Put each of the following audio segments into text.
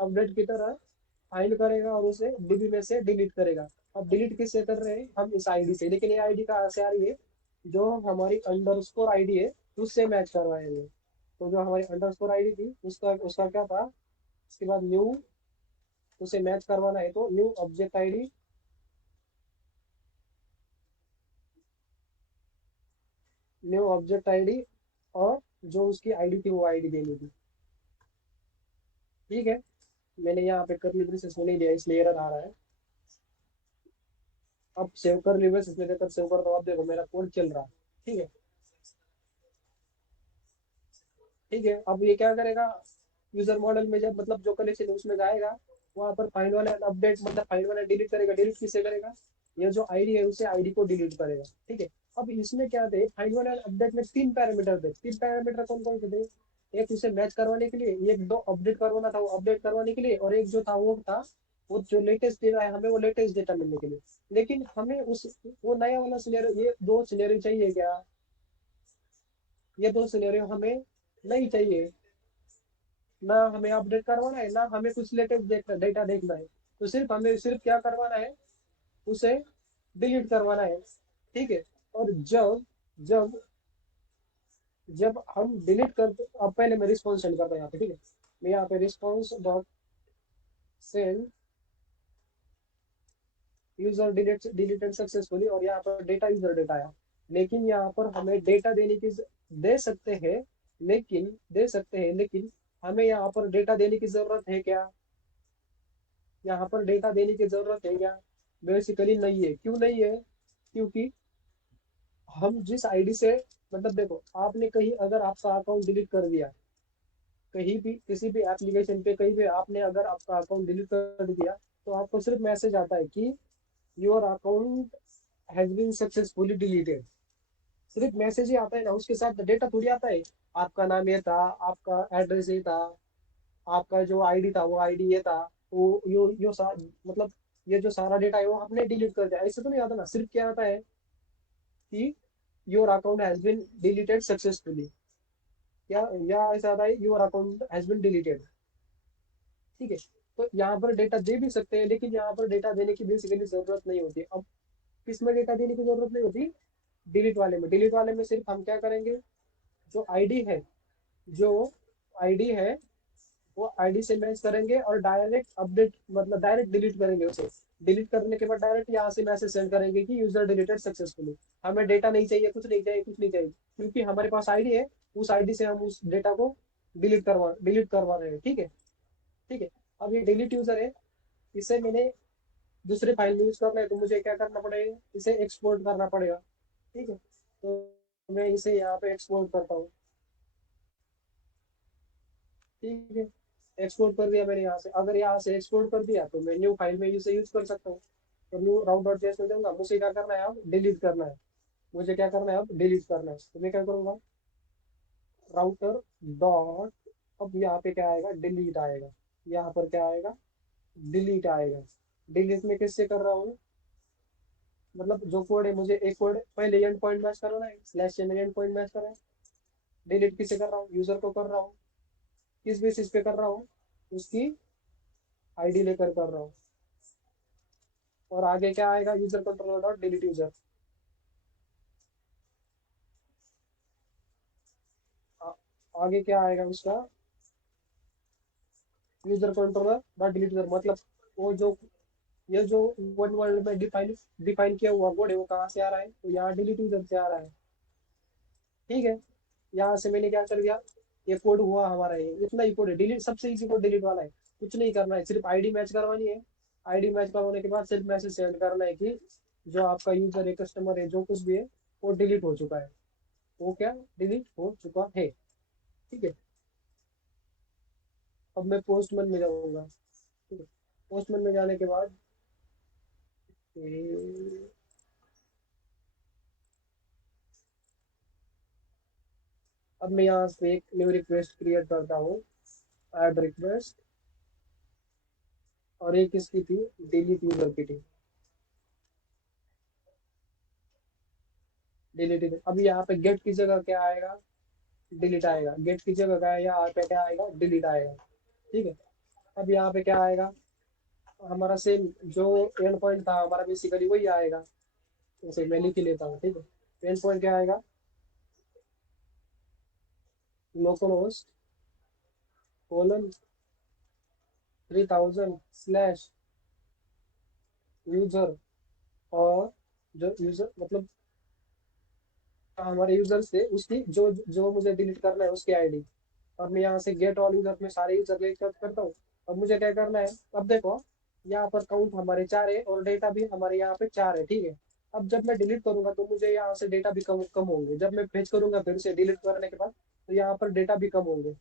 Update की तरह find करेगा और उसे डीबी में से डिलीट करेगा। अब डिलीट किससे कर रहे हैं हम, इस आईडी से, लेकिन ये आईडी कहाँ से आ रही है, जो हमारी अंडरस्कोर आईडी है उससे मैच करवाएंगे। तो जो हमारी अंडरस्कोर आईडी थी उसका उसका क्या था, उसके बाद न्यू, उसे मैच करवाना है तो new object ID, new object ID, और जो उसकी आईडी थी वो आईडी देनी थी। ठीक है, मैंने यहाँ पे करली ब्रेसेस में नहीं दिया इसलिए एरर आ रहा है। अब सेव कर ली ब्रेसेस में देकर सेव कर दो, अब देखो मेरा कोड चल रहा है। ठीक है, ठीक है। अब ये क्या करेगा, यूजर मॉडल में जब मतलब जो कलेक्शन है उसमें जाएगा, वहां पर फाइंड वाला अपडेट मतलब फाइंड वाला डिलीट करेगा। डिलीट किससे करेगा, ये जो आईडी है उसे आईडी को डिलीट करेगा। ठीक है, अब इसमें क्या थे, फाइंड वाला अपडेट में तीन पैरामीटर थे। तीन पैरामीटर कौन कौन से थे, एक उसे मैच करवाने के लिए, एक दो अपडेट करवाना था वो अपडेट करवाने के लिए, और एक जो था वो जो लेटेस्ट डेटा है हमें वो लेटेस्ट डेटा मिलने के लिए। लेकिन हमें उस वो नया वाला सिनेरियो, ये दो सिनेरियो चाहिए क्या, ये दो सिनेरियो हमें नहीं चाहिए। ना हमें अपडेट करवाना है ना हमें कुछ लेटेस्ट डेटा देखना है। तो सिर्फ हमें सिर्फ क्या करवाना है, उसे डिलीट करवाना है। ठीक है, और जब जब जब हम डिलीट करते, अब पहले मैं रिस्पॉन्स सेंड करता हूँ यहाँ पे। ठीक है, मैं यहाँ पे response dot send user deleted successfully, और यहाँ पर डेटा यूजर डेटा आया। लेकिन यहाँ पर हमें डेटा देने की दे सकते हैं, लेकिन हमें यहाँ पर डेटा देने की जरूरत है क्या, यहाँ पर डेटा देने की जरूरत है क्या, बेसिकली नहीं है। क्यों नहीं है, क्योंकि हम जिस आईडी से, मतलब देखो आपने कहीं अगर आपका अकाउंट डिलीट कर दिया, कहीं भी किसी भी एप्लीकेशन पे कहीं भी आपने अगर आपका अकाउंट डिलीट कर दिया, तो आपको सिर्फ मैसेज आता है कि your account has been successfully deleted. सिर्फ मैसेज ही आता है ना, उसके साथ डेटा थोड़ी आता है। आपका नाम ये था, आपका एड्रेस ये था, आपका जो आईडी था वो आईडी ये था, वो मतलब ये जो सारा डेटा है वो आपने डिलीट कर दिया, ऐसे तो नहीं आता ना। सिर्फ क्या आता है कि your account has been deleted successfully, या ऐसा आता है your account has been deleted. ठीक है, तो यहाँ पर डेटा दे भी सकते हैं, लेकिन यहाँ पर डेटा देने की बेसिकली जरूरत नहीं होती। अब किस में डेटा देने की जरूरत नहीं होती, डिलीट वाले में। डिलीट वाले में सिर्फ हम क्या करेंगे, जो आईडी है, जो आईडी है वो आईडी से मैच करेंगे और डायरेक्ट अपडेट मतलब डायरेक्ट डिलीट करेंगे उसे। डिलीट करने के बाद डायरेक्ट यहाँ से मैसेज सेंड करेंगे कि यूजर डिलीटेड सक्सेसफुली। हमें डेटा नहीं चाहिए, कुछ नहीं चाहिए, कुछ नहीं चाहिए, क्योंकि हमारे पास आईडी है। उस आईडी से हम उस डेटा को डिलीट करवा रहे हैं। ठीक है, ठीक है। अब ये डिलीट यूजर है, इसे मैंने दूसरे फाइल में यूज करना है, तो मुझे क्या करना पड़ेगा, इसे एक्सपोर्ट करना पड़ेगा। ठीक है, तो मैं इसे यहाँ पे एक्सपोर्ट करता हूँ। ठीक है, एक्सपोर्ट कर दिया मैंने यहाँ से। अगर यहाँ से एक्सपोर्ट कर दिया तो मैं न्यू फाइल में इसे यूज कर सकता हूँ। तो न्यू राउट डॉट जेएस में दूंगा, मुझे क्या करना है अब, डिलीट करना है। मुझे क्या करना है अब, डिलीट करना है। तो मैं क्या करूंगा, राउटर डॉट, अब यहाँ पे क्या आएगा, डिलीट आएगा। यहाँ पर क्या आएगा, डिलीट आएगा। डिलीट में किससे कर रहा हूँ, मतलब जो कोड है मुझे एक कोड पहले एंड पॉइंट मैच करना है, slash and and point match करना है। डिलीट किसे कर रहा हूँ, यूजर को कर रहा हूँ। किस बेसिस पे कर रहा हूँ, उसकी आईडी लेकर कर रहा हूँ। और आगे क्या आएगा, user controller dot delete user. आगे क्या आएगा उसका, user controller dot delete user. मतलब वो जो ये जो वन वर्ल्ड में डिफाइन डिफाइन किया हुआ कोड है वो कहाँ से आ रहा है, तो यहाँ डिलीट यूजर से आ रहा है। ठीक है, यहाँ से मैंने क्या कर दिया, ये कोड हुआ हमारा, ये इतना ही कोड है। डिलीट सबसे इजी कोड डिलीट वाला है। कुछ नहीं करना है, सिर्फ आईडी मैच करवानी है। आईडी मैच करवाने के बाद सिर्फ मैसेज सेंड करना है कि जो आपका यूजर है, कस्टमर है, जो कुछ भी है वो डिलीट हो चुका है। वो क्या, डिलीट हो चुका है। ठीक है, अब मैं पोस्टमैन में जाऊंगा। ठीक है, पोस्टमैन में जाने के बाद अब मैं यहाँ से एक न्यू रिक्वेस्ट क्रिएट करता हूँ, ऐड रिक्वेस्ट, और एक इसकी थी डिलीट यूजर की थी, डिलीट। अब यहाँ पे गेट की जगह क्या आएगा, डिलीट आएगा। गेट की जगह क्या है, यहाँ पे क्या आएगा, डिलीट आएगा। ठीक है, अब यहाँ पे क्या आएगा, हमारा सेम जो एंड पॉइंट था हमारा बेसिकली वही आएगा। जैसे मैं लिख ही लेता हूँ, ठीक है। एंड पॉइंट क्या आएगा, local host colon 3000 slash user, और जो यूजर मतलब हमारे यूजर्स थे उसकी जो जो मुझे डिलीट करना है उसकी आईडी। और मैं यहाँ से गेट ऑल यूजर में सारे यूजर लेकर करता हूँ। अब मुझे क्या करना है, अब देखो यहाँ पर काउंट हमारे 4 है और डेटा भी हमारे यहाँ पे 4 है, ठीक है। अब जब मैं डिलीट करूंगा तो मुझे यहाँ से डेटा भी कम कम होंगे, जब मैं फेच करूंगा फिर से डिलीट करने के बाद तो यहाँ पर डेटा भी कम होंगे,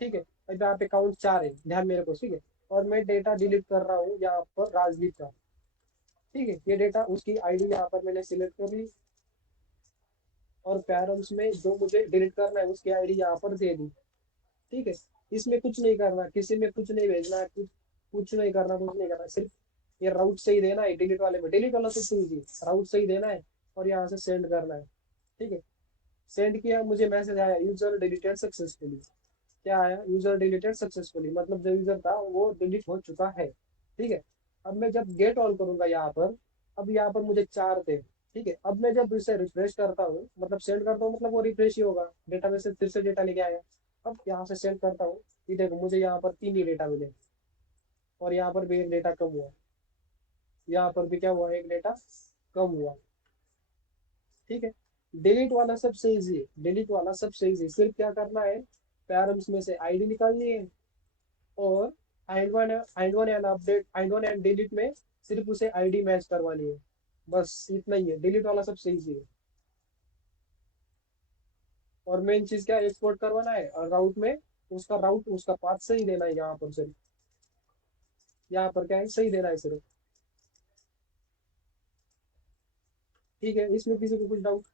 ठीक है। अब यहाँ पे काउंट 4 है, ध्यान मेरे को, ठीक है। और मैं डेटा डिलीट कर रहा हूँ यहाँ पर राजदीप का, ठीक है। ये डेटा उसकी आईडी यहाँ पर मैंने सिलेक्ट कर ली, और पैरम्स में जो मुझे डिलीट करना है उसकी आईडी यहाँ पर दे दी, ठीक है। इसमें कुछ नहीं करना, किसी में कुछ नहीं भेजना है, कुछ कुछ नहीं करना, कुछ नहीं करना, सिर्फ ये राउट से ही देना है। डिलीट वाले में डिलीट वाला तो इजी, राउट से ही देना है और यहाँ से सेंड करना है, ठीक है। सेंड किया, मुझे मैसेज आया यूजर डिलीटेड सक्सेसफुली। क्या आया, यूजर डिलीटेड सक्सेसफुली, मतलब जो यूजर था वो डिलीट हो चुका है, ठीक है। अब मैं जब गेट ऑन करूंगा यहाँ पर, अब यहाँ पर मुझे 4 थे, ठीक है। अब मैं जब इसे रिफ्रेश करता हूँ, मतलब सेंड करता हूँ, मतलब वो रिफ्रेश ही होगा, डेटा में से फिर से डेटा लेके आया। अब यहाँ से सेंड करता हूँ, ये देखो मुझे यहाँ पर 3 ही डेटा मिले, और यहाँ पर भी एक डेटा कम हुआ, यहाँ पर भी क्या हुआ, एक डेटा कम हुआ, ठीक है। डिलीट वाला सबसे इजी है, डिलीट वाला सबसे इजी, सिर्फ क्या करना है, पैरम्स में से आईडी निकालनी है, और find one and update, find one and delete में सिर्फ उसे आईडी मैच करवानी है, बस इतना ही है। डिलीट वाला सबसे इजी है। और मेन चीज क्या, एक्सपोर्ट करवाना है, और राउट में उसका राउट उसका पाथ सही देना है, यहाँ पर सिर्फ, यहाँ पर क्या है, सही देना है सिर्फ, ठीक है। इसमें किसी को कुछ डाउट?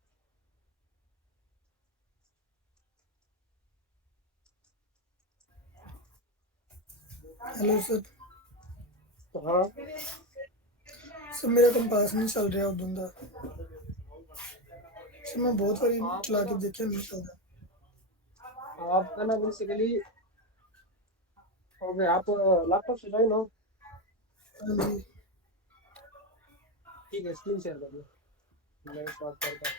Hello sir. तो हाँ, सर मेरा कंपास नहीं चल रहा उधर का। सर मैं बहुत बारी आपका चला के ना देखा नहीं चल रहा। आपका ना बेसिकली हो गया, आप लैपटॉप से ज्वाइन हो, हाँ जी। ठीक है। स्क्रीन शेयर कर दो, मैं स्टार्ट करता हूँ,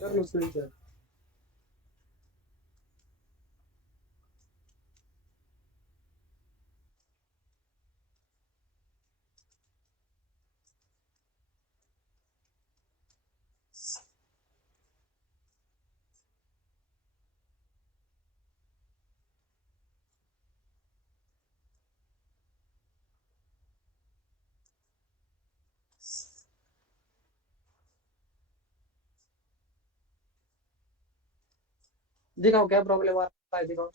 कर लो स्क्रीन शेयर। दिखाओ क्या प्रॉब्लम आ रहा है, दिखाओ।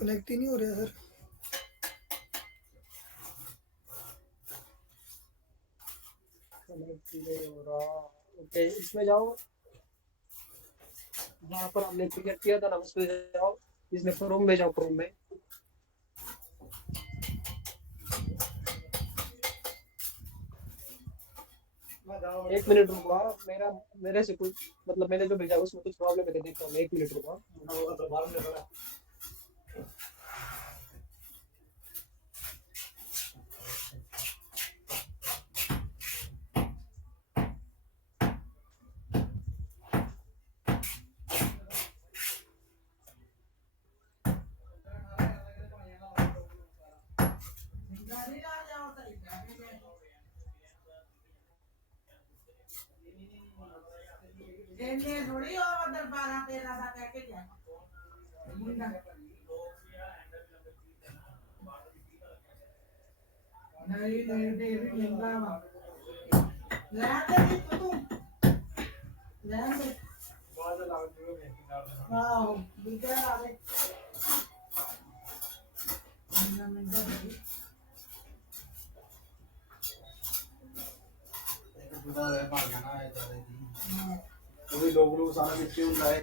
कनेक्ट ही नहीं हो रहा सर। कनेक्ट नहीं हो रहा, ओके। इसमें जाओ, जहाँ पर हमने क्रिएट किया था ना उस पे जाओ, इसमें क्रोम में जाओ, क्रोम में। एक मिनट रुको, हाँ, मेरे से कुछ मतलब मैंने जो भेजा उसमें कुछ प्रॉब्लम है, देखता हूँ मैं, एक मिनट रुको, हाँ। लोग सारा नीचे उठाए।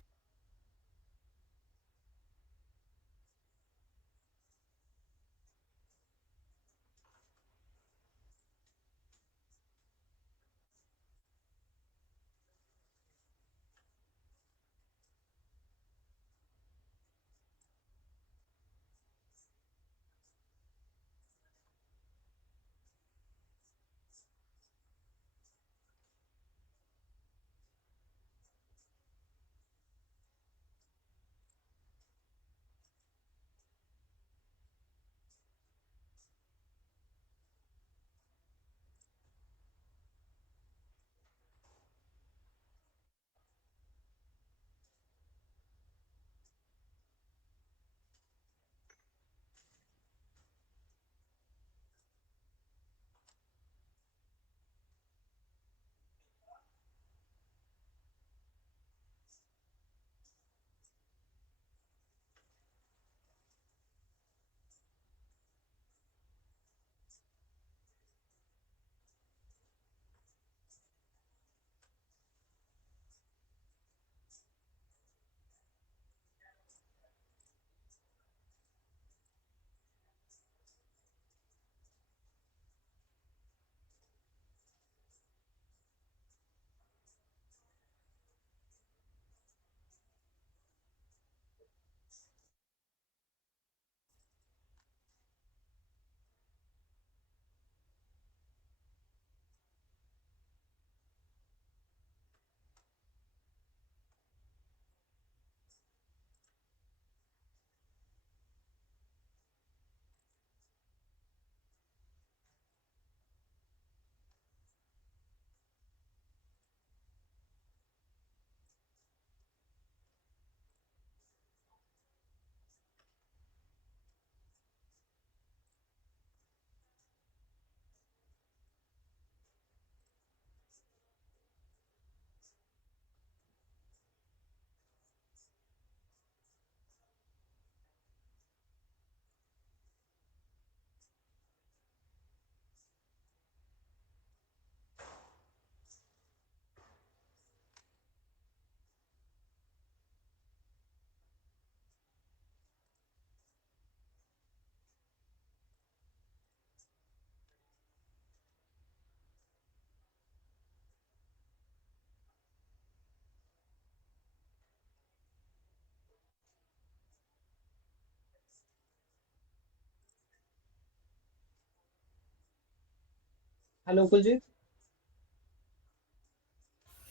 हेलो कुलजीत।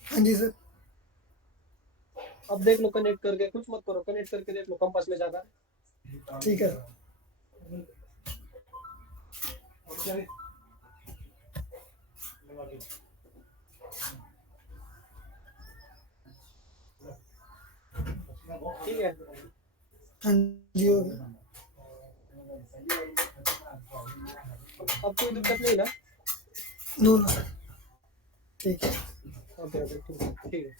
हाँ जी सर। अब देख लो कनेक्ट करके, कुछ मत करो, कनेक्ट करके देख लो कंपास में जाकर। ठीक है। ठीक है। हाँ जी हो गया। अब कोई दिक्कत नहीं ना? No no sir. ठीक है। ओके ओके, ठीक है।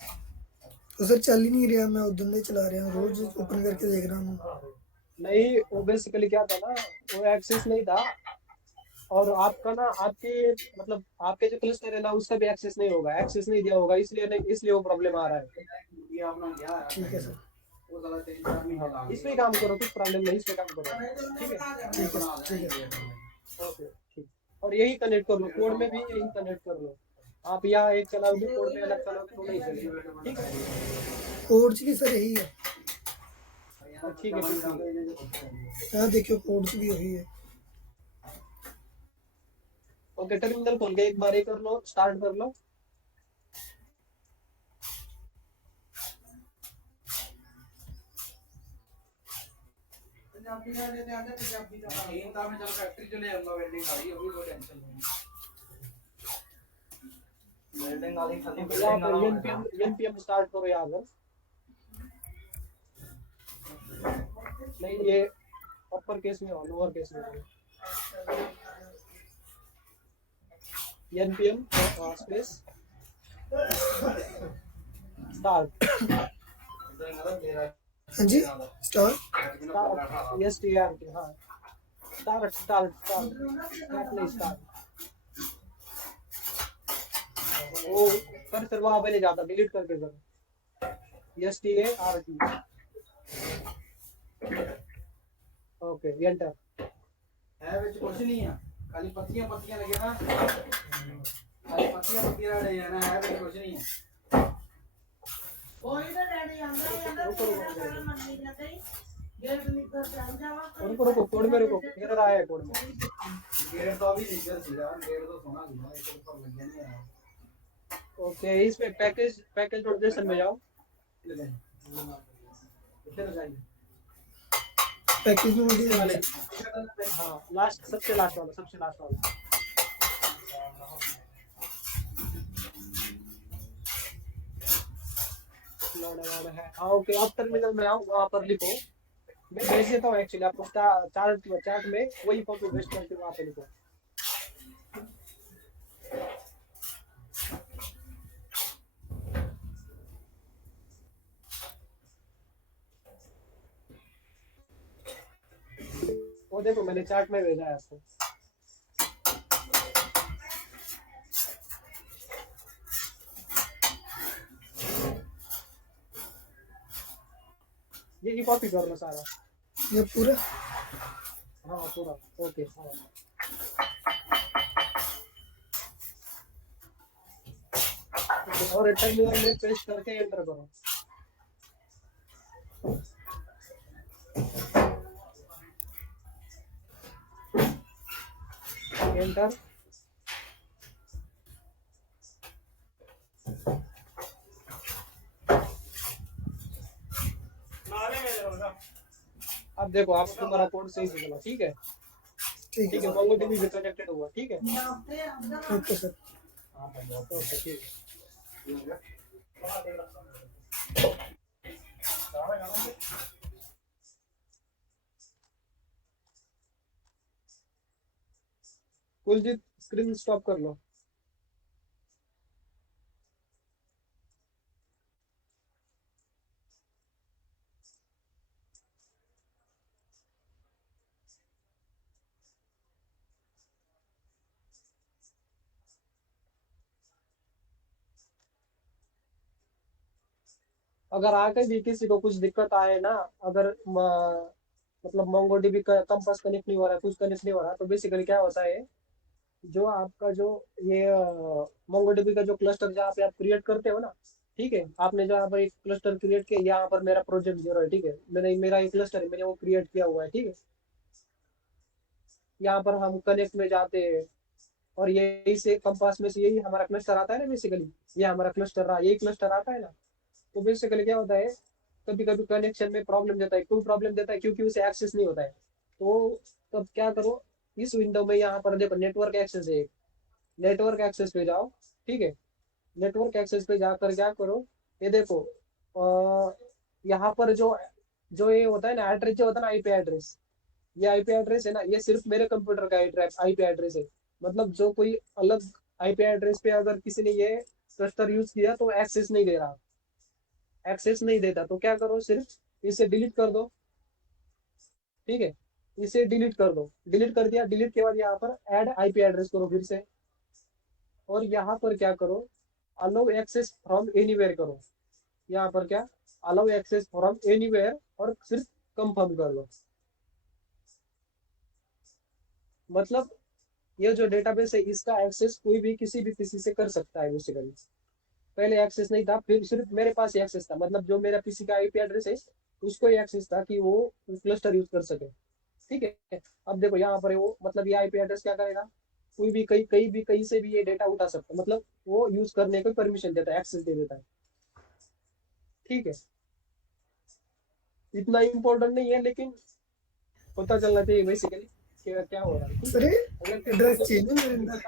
तो सर चल ही नहीं रहा, मैं उधर नहीं चला रहा हूँ, रोज ओपन करके देख रहा हूँ। नहीं, वो बेसिकली क्या था ना, वो एक्सेस नहीं था। और आपका ना, आपके मतलब आपके जो क्लस्टर है ना, उसका भी एक्सेस नहीं होगा, एक्सेस नहीं दिया होगा, इसलिए नहीं, इसलिए वो प्रॉब्लम आ रहा है। ठीक है सर। हाँ, इस पे काम करो, कुछ प्रॉब्लम नहीं, इस पे काम करो। ठीक है। ठीक है ठीक है। ओके ठीक। और यही कनेक्ट कर लो, कोड में भी यही कनेक्ट कर लो। आप यहाँ एक चलाओगे, कोड में अलग चलाओगे तो नहीं चलेगा। ठीक है। कोड्स की सर यही है। ठीक है ठीक है। हाँ देखियो कोड्स भी वही है। ओके, टर्मिनल खोल के एक बार ये कर लो, स्टार्ट कर लो। फैक्ट्री चले जाऊंगा, वेल्डिंग आ रही है, अभी कोई टेंशन नहीं। वेल्डिंग वाली खाली यहाँ पर एनपीएम स्टार्ट करो यहाँ पर। नहीं, ये अपर केस में हो, लोअर केस में हो। NPM space start. हाँ जी star. S T R T, हाँ। स्टार्ट स्टार्ट स्टार्ट, स्टार्ट नहीं, स्टार्ट। वो कर्सर वहां पे नहीं जाता, डिलीट करके करो, START। Okay enter. है ਵਿੱਚ ਕੁਝ ਨਹੀਂ ਆ, ਖਾਲੀ ਪੱਤੀਆਂ ਪੱਤੀਆਂ ਲੱਗੇ ਨਾ, ਖਾਲੀ ਪੱਤੀਆਂ ਪੱਤੀਆਂ ਰਹਿ ਜਾਣਾ ਹੈ, ਵਿੱਚ ਕੁਝ ਨਹੀਂ ਹੈ। ਕੋਈ ਤਾਂ ਡੈਡੀ ਆਂਦਾ ਹੀ ਆਂਦਾ रुको ਮੇਰਾ रुको ਸਾਰਾ ਮੰਨੀ ਨਾ ਗਈ ਗੇਟ ਨਿਕਲ ਚੱਲ ਜਾਵਾ रुको रुको, कोड में रुको, एरर आया है कोड में। ਗੇਟ ਤੋਂ ਵੀ ਲੀਗਲ ਸੀਗਾ, ਗੇਟ ਤੋਂ ਸੋਹਣਾ ਸੀਗਾ, ਇੱਕ ਉੱਪਰ ਲੱਗਿਆ नहीं आया। ओके इसमें पैकेज नोटिफिकेशन में जाओ। कितने लगाइए पैकेज में मुझे वाले, हाँ लास्ट, सबसे लास्ट वाला, सबसे लास्ट वाला। लोड है, हाँ ओके। अब टर्मिनल में आओ, वहाँ पर लिखो, मैं भेज देता हूँ एक्चुअली आपको, चार्ट में वही कॉपी पेस्ट करके वहाँ पे लिखो। वो देखो मैंने चार्ट में भेजा है आपको। ये कॉपी कर लो सारा। ये पूरा हाँ पूरा ओके। हाँ और टर्मिनल में पेस्ट करके एंटर करो। एंटर। अब देखो आप तुम्हारा कोड सही से चला, ठीक है? ठीक ठीक है है, MongoDB भी कनेक्टेड हुआ, ठीक है? Okay sir. ओके ठीक है। कुलजीत स्क्रीन स्टॉप कर लो। अगर आगे भी किसी को कुछ दिक्कत आए ना, अगर मतलब MongoDB का कंपास कनेक्ट नहीं हो रहा, कुछ कनेक्ट नहीं हो रहा, तो बेसिकली क्या होता है, जो आपका जो ये MongoDB का जो क्लस्टर जहाँ पे आप क्रिएट करते हो ना, ठीक है, आपने जहाँ पर एक क्लस्टर क्रिएट किया, यहाँ पर मेरा प्रोजेक्ट 0 है, ठीक है, मेरा एक क्लस्टर है, मैंने वो क्रिएट किया हुआ है, ठीक है। यहाँ पर हम कनेक्ट में जाते हैं और यही से कंपास में से यही हमारा क्लस्टर आता है ना, बेसिकली ये हमारा क्लस्टर रहा, यही क्लस्टर आता है ना। तो बेसिकली क्या होता है, कभी कभी कनेक्शन में प्रॉब्लम देता है। क्यों प्रॉब्लम देता है? क्योंकि उसे एक्सेस नहीं होता है। तो तब क्या करो, इस विंडो में यहाँ पर देखो नेटवर्क एक्सेस है, नेटवर्क एक्सेस पे जाओ, ठीक है। नेटवर्क एक्सेस पे जाकर क्या करो, ये देखो यहाँ पर जो जो ये होता है ना एड्रेस, जो होता है ना आईपी एड्रेस, ये आईपी एड्रेस है ना, ये सिर्फ मेरे कंप्यूटर का आईपी एड्रेस है। मतलब जो कोई अलग आईपी एड्रेस पे अगर किसी ने ये क्लस्टर यूज किया तो एक्सेस नहीं दे रहा, एक्सेस नहीं देता। तो क्या करो, सिर्फ इसे डिलीट कर दो, ठीक है, इसे डिलीट कर दो। डिलीट कर दिया, डिलीट के बाद यहाँ पर ऐड आईपी एड्रेस करो फिर से, और यहाँ पर क्या करो, अलाउ एक्सेस फ्रॉम एनीवेयर करो। यहाँ पर क्या, अलाउ एक्सेस फ्रॉम एनीवेयर, और सिर्फ कंफर्म कर दो। मतलब ये जो डेटाबेस है इसका एक्सेस कोई भी किसी भी पीसी से कर सकता है बेसिकली। पहले एक्सेस नहीं था, फिर सिर्फ मेरे पास एक्सेस था, मतलब जो मेरा पीसी का आईपी एड्रेस है उसको ही एक्सेस था कि वो क्लस्टर यूज कर सके, ठीक है। अब देखो यहाँ पर वो, मतलब ये आईपी एड्रेस क्या करेगा, कोई भी कहीं से भी ये डेटा उठा सकता है, मतलब वो यूज करने को परमिशन देता है, एक्सेस दे देता है, ठीक है। इतना इम्पोर्टेंट नहीं है, लेकिन पता चलना चाहिए बेसिकली क्या हो रहा है। सर अगर एड्रेस चेंज है मेरे अंदर,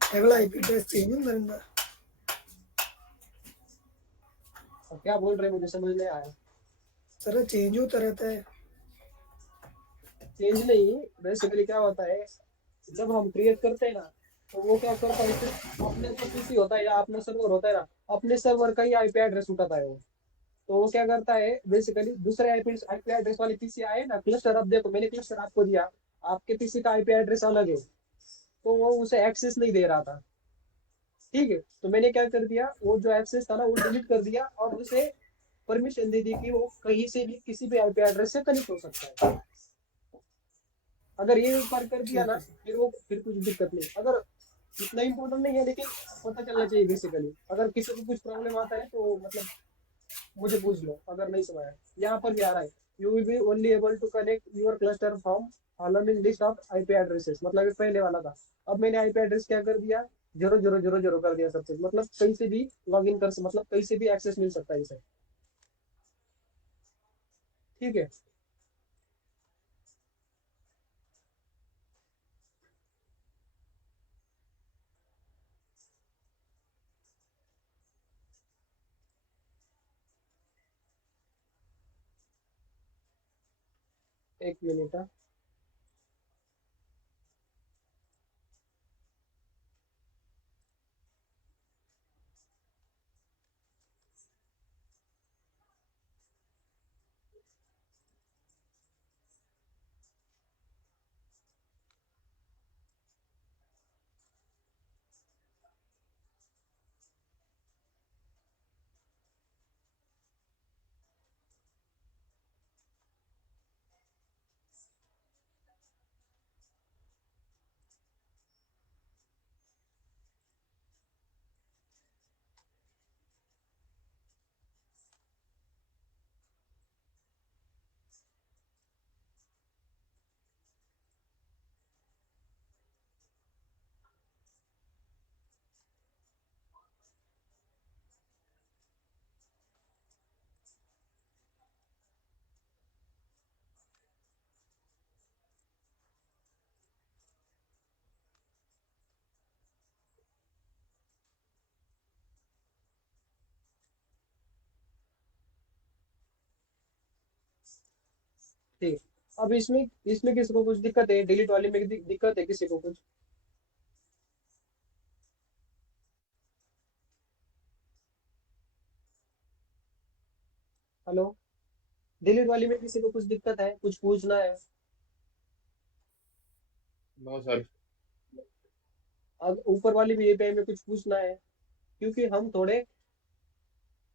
अगला आईपी एड्रेस चेंज है मेरे अंदर। क्या बोल रहे हैं मुझे समझ नहीं आया। सर चेंज होता रहता है। चेंज नहीं, बेसिकली क्या होता है, जब हम क्रिएट करते हैं ना, तो वो क्या करता है, सिर्फ अपने जो पीसी होता है या अपना सर्वर होता है ना, अपने सर्वर का ही आईपी एड्रेस उठाता है वो। तो वो क्या करता है, बेसिकली दूसरे आईपी एड्रेस वाले पीसी आए ना क्लस्टर, अब देखो मैंने क्लस्टर आपको दिया, आपके पीसी का आईपी एड्रेस अलग है, तो वो उसे एक्सेस नहीं दे रहा था, ठीक है, तो मैंने क्या कर दिया, वो जो एक्सेस था ना वो डिलीट कर दिया और उसे परमिशन दे दी कि वो कहीं से भी किसी भी आईपी एड्रेस से कनेक्ट हो सकता है। अगर ये एक बार कर दिया ना, ठीक है सर। फिर कुछ दिक्कत नहीं। अगर इतना इम्पोर्टेंट नहीं है, लेकिन पता चलना चाहिए बेसिकली। अगर किसी को कुछ प्रॉब्लम आता है तो मतलब मुझे पूछ लो, अगर नहीं समझ आया। यहाँ पर भी आ रहा है, you will be only able to connect your cluster from following list of IP addresses. मतलब ये पहले वाला था, अब मैंने आईपी एड्रेस क्या कर दिया, 0000 कर दिया सब कुछ। मतलब कहीं से भी लॉग इन मतलब कहीं से भी एक्सेस मिल सकता है इसे। ठीक है, 1 मिनट। ठीक है, अब इसमें इसमें किसी को कुछ दिक्कत है, डिलीट वाले में दिक्कत है किसी को कुछ? हेलो, डिलीट वाली में किसी को कुछ दिक्कत है, कुछ पूछना है? No sir. अब ऊपर वाली भी एपीआई में कुछ पूछना है, क्योंकि हम थोड़े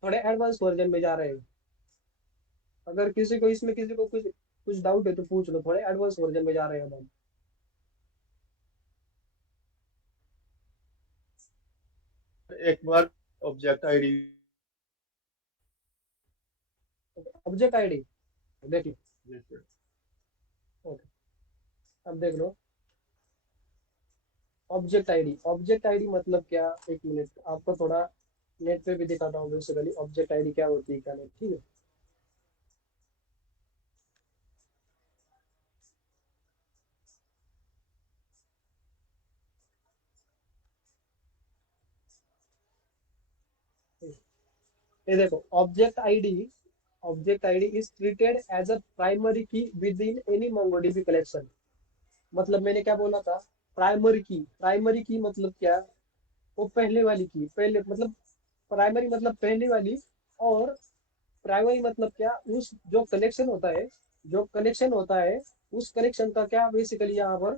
थोड़े एडवांस वर्जन में जा रहे हैं। अगर किसी को इसमें किसी को कुछ कुछ डाउट है तो पूछ लो, थोड़े एडवांस वर्जन में जा रहे हैं अब हम। एक बार ऑब्जेक्ट आईडी। ऑब्जेक्ट आईडी देख लो। जी सर। ओके, अब देख लो। ऑब्जेक्ट आईडी मतलब क्या? 1 मिनट, आपको थोड़ा नेट पे भी दिखाता हूँ बेसिकली ऑब्जेक्ट आईडी क्या होती है क्या नहीं। ठीक है, ये देखो, object ID is treated as a primary key within any MongoDB collection. मतलब मैंने क्या बोला था, प्राइमरी की मतलब क्या? वो पहले वाली की, पहले मतलब प्राइमरी मतलब पहले वाली। और प्राइमरी मतलब क्या, उस जो कनेक्शन होता है उस कनेक्शन का क्या बेसिकली यहाँ पर,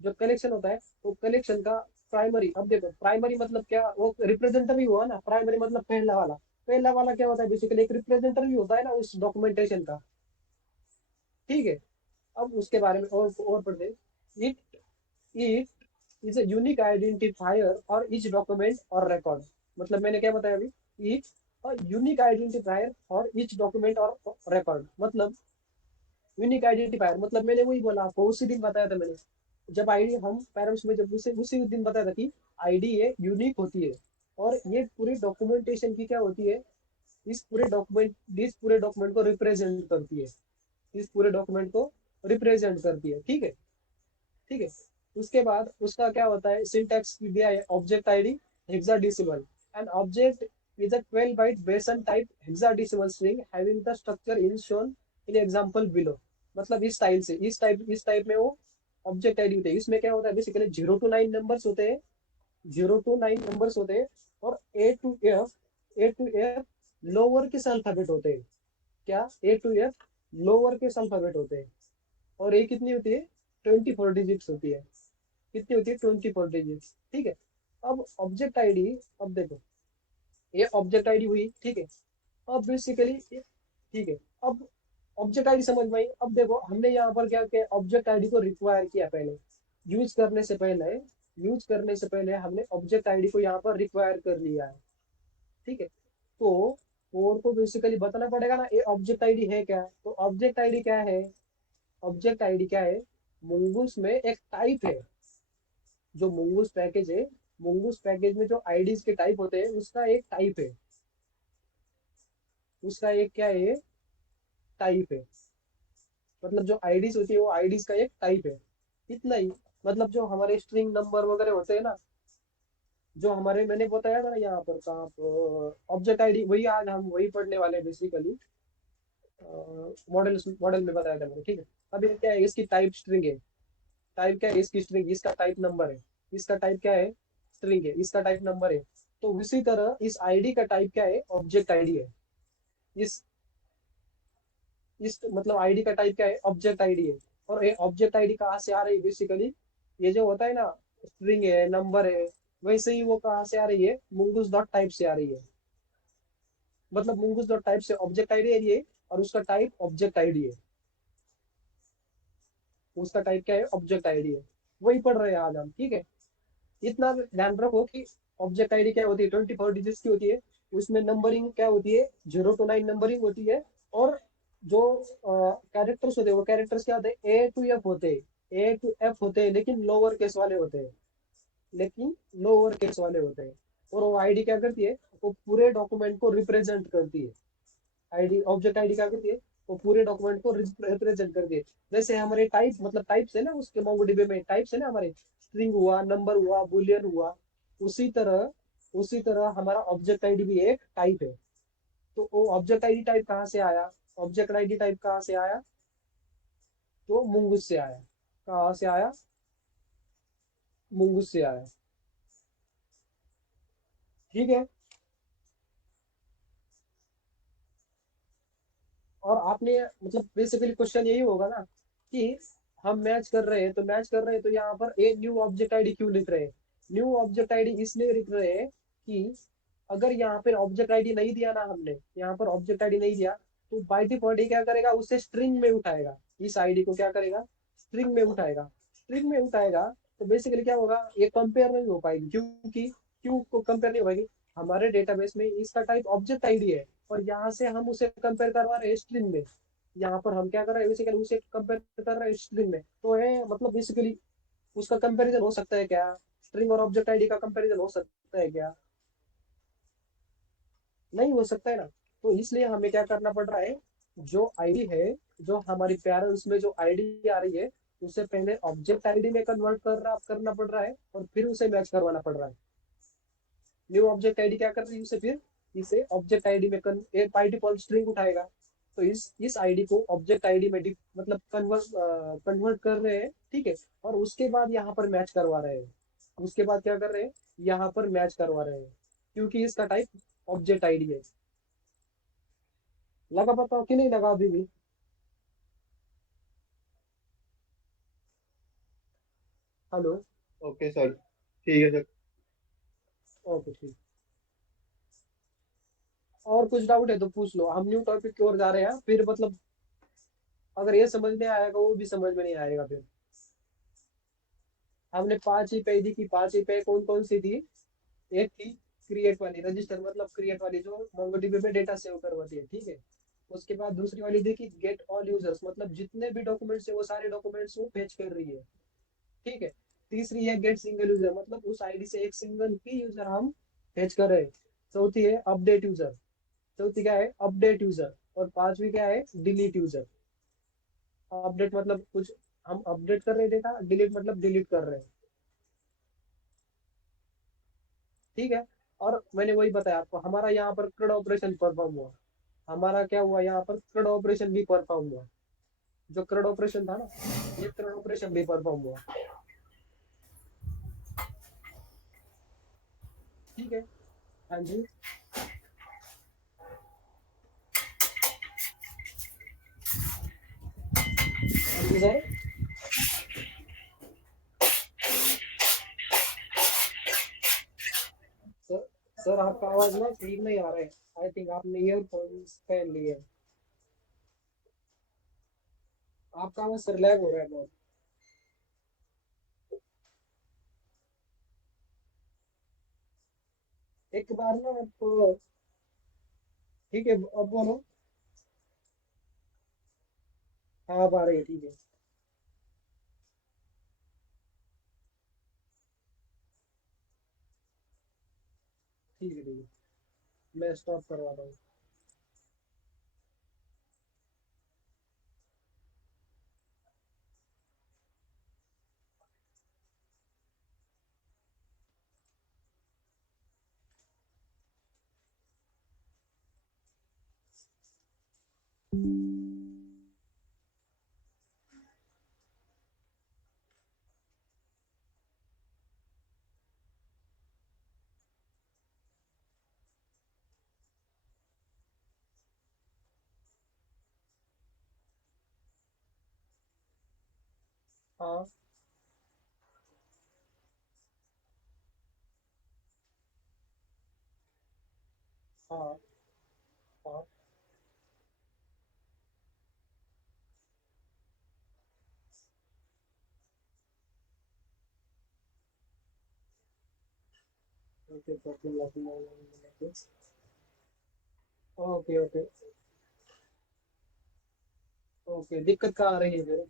जो कनेक्शन होता है वो कनेक्शन का प्राइमरी। अब देखो, प्राइमरी मतलब क्या, वो रिप्रेजेंटेटिव हुआ ना। प्राइमरी मतलब पहला वाला क्या होता है बेसिकली, एक रिप्रेजेंटेटिव होता है ना उस डॉक्यूमेंटेशन का। ठीक है, अब उसके बारे में और पढ़ते। It it is a unique identifier for each document और रिकॉर्ड। मतलब मैंने क्या बताया अभी, it a unique identifier for each document और रिकॉर्ड। मतलब यूनिक आइडेंटिफायर मतलब मैंने वही बोला आपको, उसी दिन बताया था मैंने, जब आईडी हम पैरम्स में, जब उसी दिन बताया था कि आईडी ये यूनिक होती है। और ये पूरी डॉक्यूमेंटेशन की क्या होती है, इस पूरे डॉक्यूमेंट को रिप्रेजेंट करती है। इस पूरे डॉक्यूमेंट को रिप्रेजेंट करती है। ठीक है, ठीक है। उसके बाद उसका क्या होता है, सिंटैक्स दिया है, object ID hexadecimal. An object is a 12 byte BSON type hexadecimal string having the structure in shown in example below. मतलब इस टाइप में वो ऑब्जेक्ट आईडी होते हैं। इसमें क्या होता है बेसिकली, 0 to 9 नंबर्स होते हैं, 0 to 9 नंबर्स होते हैं। और ए टू एफ लोअर के अल्फाबेट होते हैं। क्या? A to F लोअर के अल्फाबेट होते हैं। और ए कितनी होती है? 24 डिजिट्स होती है। कितनी होती है 24 डिजिट्स, ठीक है। अब ऑब्जेक्ट आईडी, अब देखो ये ऑब्जेक्ट आईडी हुई, ठीक है। अब बेसिकली ठीक है, अब ऑब्जेक्ट आईडी समझ में आई। अब देखो हमने यहाँ पर क्या किया, ऑब्जेक्ट आईडी को रिक्वायर किया पहले, यूज करने से पहले, यूज करने से पहले हमने ऑब्जेक्ट आईडी को यहाँ पर रिक्वायर कर लिया है, ठीक है। तो कोर को बेसिकली बताना पड़ेगा ना ये ऑब्जेक्ट आईडी है क्या। तो ऑब्जेक्ट आईडी क्या है, ऑब्जेक्ट आईडी क्या है, मुंगूस में एक टाइप है, जो मुंगूस पैकेज है, मुंगूस पैकेज में जो आईडीज के टाइप होते हैं उसका एक टाइप है, उसका एक क्या है, टाइप है। मतलब जो आईडीज होती है वो आईडीज का एक टाइप है, इतना ही। मतलब जो हमारे स्ट्रिंग नंबर वगैरह होते हैं ना, जो हमारे मैंने बताया था ना यहाँ पर कहाँ पर ऑब्जेक्ट आईडी, वही आज हम वही पढ़ने वाले हैं बेसिकली। मॉडल मॉडल में बताया था मैंने, ठीक है। अब ये क्या है, इसकी टाइप स्ट्रिंग है, टाइप क्या है इसकी स्ट्रिंग, इसका टाइप नंबर है, इसका टाइप क्या है स्ट्रिंग है, इसका टाइप नंबर है। तो उसी तरह इस आईडी का टाइप क्या है, ऑब्जेक्ट आईडी है। इस मतलब आईडी का टाइप क्या है, ऑब्जेक्ट आईडी है। और ये ऑब्जेक्ट आईडी कहाँ से आ रही है बेसिकली, ये जो होता है ना स्ट्रिंग है नंबर है, वैसे ही वो कहाँ से आ रही है, मुंगूस डॉट टाइप से आ रही है। मतलब मुंगूस डॉट टाइप से ऑब्जेक्ट आईडी है ये, और उसका टाइप ऑब्जेक्ट आईडी है, उसका टाइप क्या है, ऑब्जेक्ट आईडी है। वही पढ़ रहे हैं आज हम, ठीक है। इतना ध्यान रखो कि ऑब्जेक्ट आईडी क्या होती है, 24 डिजिट्स की होती है। उसमें नंबरिंग क्या होती है, 0 to 9 नंबरिंग होती है। और जो कैरेक्टर्स होते हैं वो कैरेक्टर्स क्या होते हैं, A to F होते हैं, A to F होते हैं, लेकिन लोअर केस वाले होते हैं, लेकिन लोअर केस वाले होते हैं। और वो आईडी क्या करती है, वो पूरे डॉक्यूमेंट को रिप्रेजेंट करती है। आईडी ऑब्जेक्ट आईडी क्या करती है, वो पूरे डॉक्यूमेंट को रिप्रेजेंट करती है। जैसे हमारे टाइप मतलब टाइप्स है ना, उसके मोंगोडीबी में टाइप्स है ना हमारे, स्ट्रिंग हुआ, नंबर हुआ, बुलियन हुआ, उसी तरह हमारा ऑब्जेक्ट आईडी भी एक टाइप है। तो वो ऑब्जेक्ट आईडी टाइप कहाँ से आया, ऑब्जेक्ट आईडी टाइप कहाँ से आया, तो मुंगूस से आया। कहाँ से आया, मुंगूस से आया, ठीक है। और आपने मतलब बेसिकली क्वेश्चन यही होगा ना कि हम मैच कर रहे हैं, तो मैच कर रहे हैं तो यहाँ पर एक न्यू ऑब्जेक्ट आईडी क्यों लिख रहे हैं। न्यू ऑब्जेक्ट आईडी इसलिए लिख रहे हैं कि अगर यहाँ पर ऑब्जेक्ट आईडी नहीं दिया ना हमने, यहाँ पर ऑब्जेक्ट आईडी नहीं दिया, तो बाय डिफॉल्ट ये क्या करेगा, उसे स्ट्रिंग में उठाएगा, इस आईडी को क्या करेगा, स्ट्रिंग में उठाएगा। स्ट्रिंग में उठाएगा तो बेसिकली क्या होगा, ये कंपेयर नहीं हो पाएगी, क्योंकि क्यों को कंपेयर नहीं होगी, हमारे डेटाबेस में इसका टाइप ऑब्जेक्ट आईडी है, और यहाँ से हम उसे कंपेयर करवा रहे हैं स्ट्रिंग में। यहाँ पर हम क्या कर रहे हैं, बेसिकली उसे कंपेयर कर रहे हैं स्ट्रिंग में। तो है मतलब बेसिकली उसका कंपैरिजन हो सकता है क्या, स्ट्रिंग और ऑब्जेक्ट आईडी का कंपैरिजन हो सकता है क्या, नहीं हो सकता है ना। तो इसलिए हमें क्या करना पड़ रहा है, जो आईडी है, जो हमारी पेरेंट्स में जो आईडी आ रही है, उसे पहले ऑब्जेक्ट आईडी में कन्वर्ट करना पड़ रहा है, और फिर उसे मैच करवाना पड़ रहा है। न्यू ऑब्जेक्ट आईडी क्या कर रही है, उसे फिर इसे ऑब्जेक्ट आईडी में एक बाय डिफॉल्ट स्ट्रिंग उठाएगा। तो इस आईडी को ऑब्जेक्ट आईडी में मतलब कन्वर्ट कर रहे हैं, ठीक है। और उसके बाद यहाँ पर मैच करवा रहे हैं, उसके बाद क्या कर रहे हैं, यहाँ पर मैच करवा रहे हैं, क्योंकि इसका टाइप ऑब्जेक्ट आईडी है। लगा बताओ कि नहीं लगा अभी भी। हेलो। ओके सर, ठीक है सर। ओके ठीक। और कुछ डाउट है तो पूछ लो, हम न्यू टॉपिक की ओर जा रहे हैं फिर। मतलब अगर ये समझ में आएगा वो भी समझ में नहीं आएगा फिर। हमने 5 ही पे दी कि 5 ही पे कौन कौन सी थी, एक थी क्रिएट वाली, रजिस्टर मतलब क्रिएट वाली जो मोंगोडीबी में डेटा सेव करवाती है, ठीक है। उसके बाद दूसरी वाली थी कि गेट ऑल यूजर्स, मतलब जितने भी डॉक्यूमेंट्स है वो सारे डॉक्यूमेंट्स वो फेच कर रही है, ठीक है। तीसरी है गेट सिंगल यूजर, मतलब उस आईडी से एक सिंगल ही यूजर हम फेच कर रहे हैं। चौथी है अपडेट यूजर, चौथी क्या है, अपडेट यूजर। और पांचवी क्या है, डिलीट यूजर। अपडेट मतलब कुछ हम अपडेट कर रहे हैं डेटा, डिलीट मतलब डिलीट कर रहे हैं, ठीक है। और मैंने वही बताया आपको, हमारा यहाँ पर CRUD ऑपरेशन परफॉर्म हुआ, हमारा क्या हुआ यहाँ पर, CRUD ऑपरेशन भी परफॉर्म हुआ। जो CRUD ऑपरेशन था ना, ये CRUD ऑपरेशन भी परफॉर्म हुआ, ठीक है। हाँ जी। हाँ जी सर। सर आपका आवाज ना ठीक नहीं आ रहा है। आई थिंक आपने ईयरफोन्स पहन लिए हैं। आपका आवाज सर लैग हो रहा है बहुत। एक बार ना आप, ठीक है अब बोलो। हाँ अब आ रही है, ठीक है। ठीक है ठीक है, मैं स्टॉप करवा रहा हूँ। हाँ हाँ हाँ। ओके ओके ओके ओके, दिक्कत कहाँ आ रही है फिर?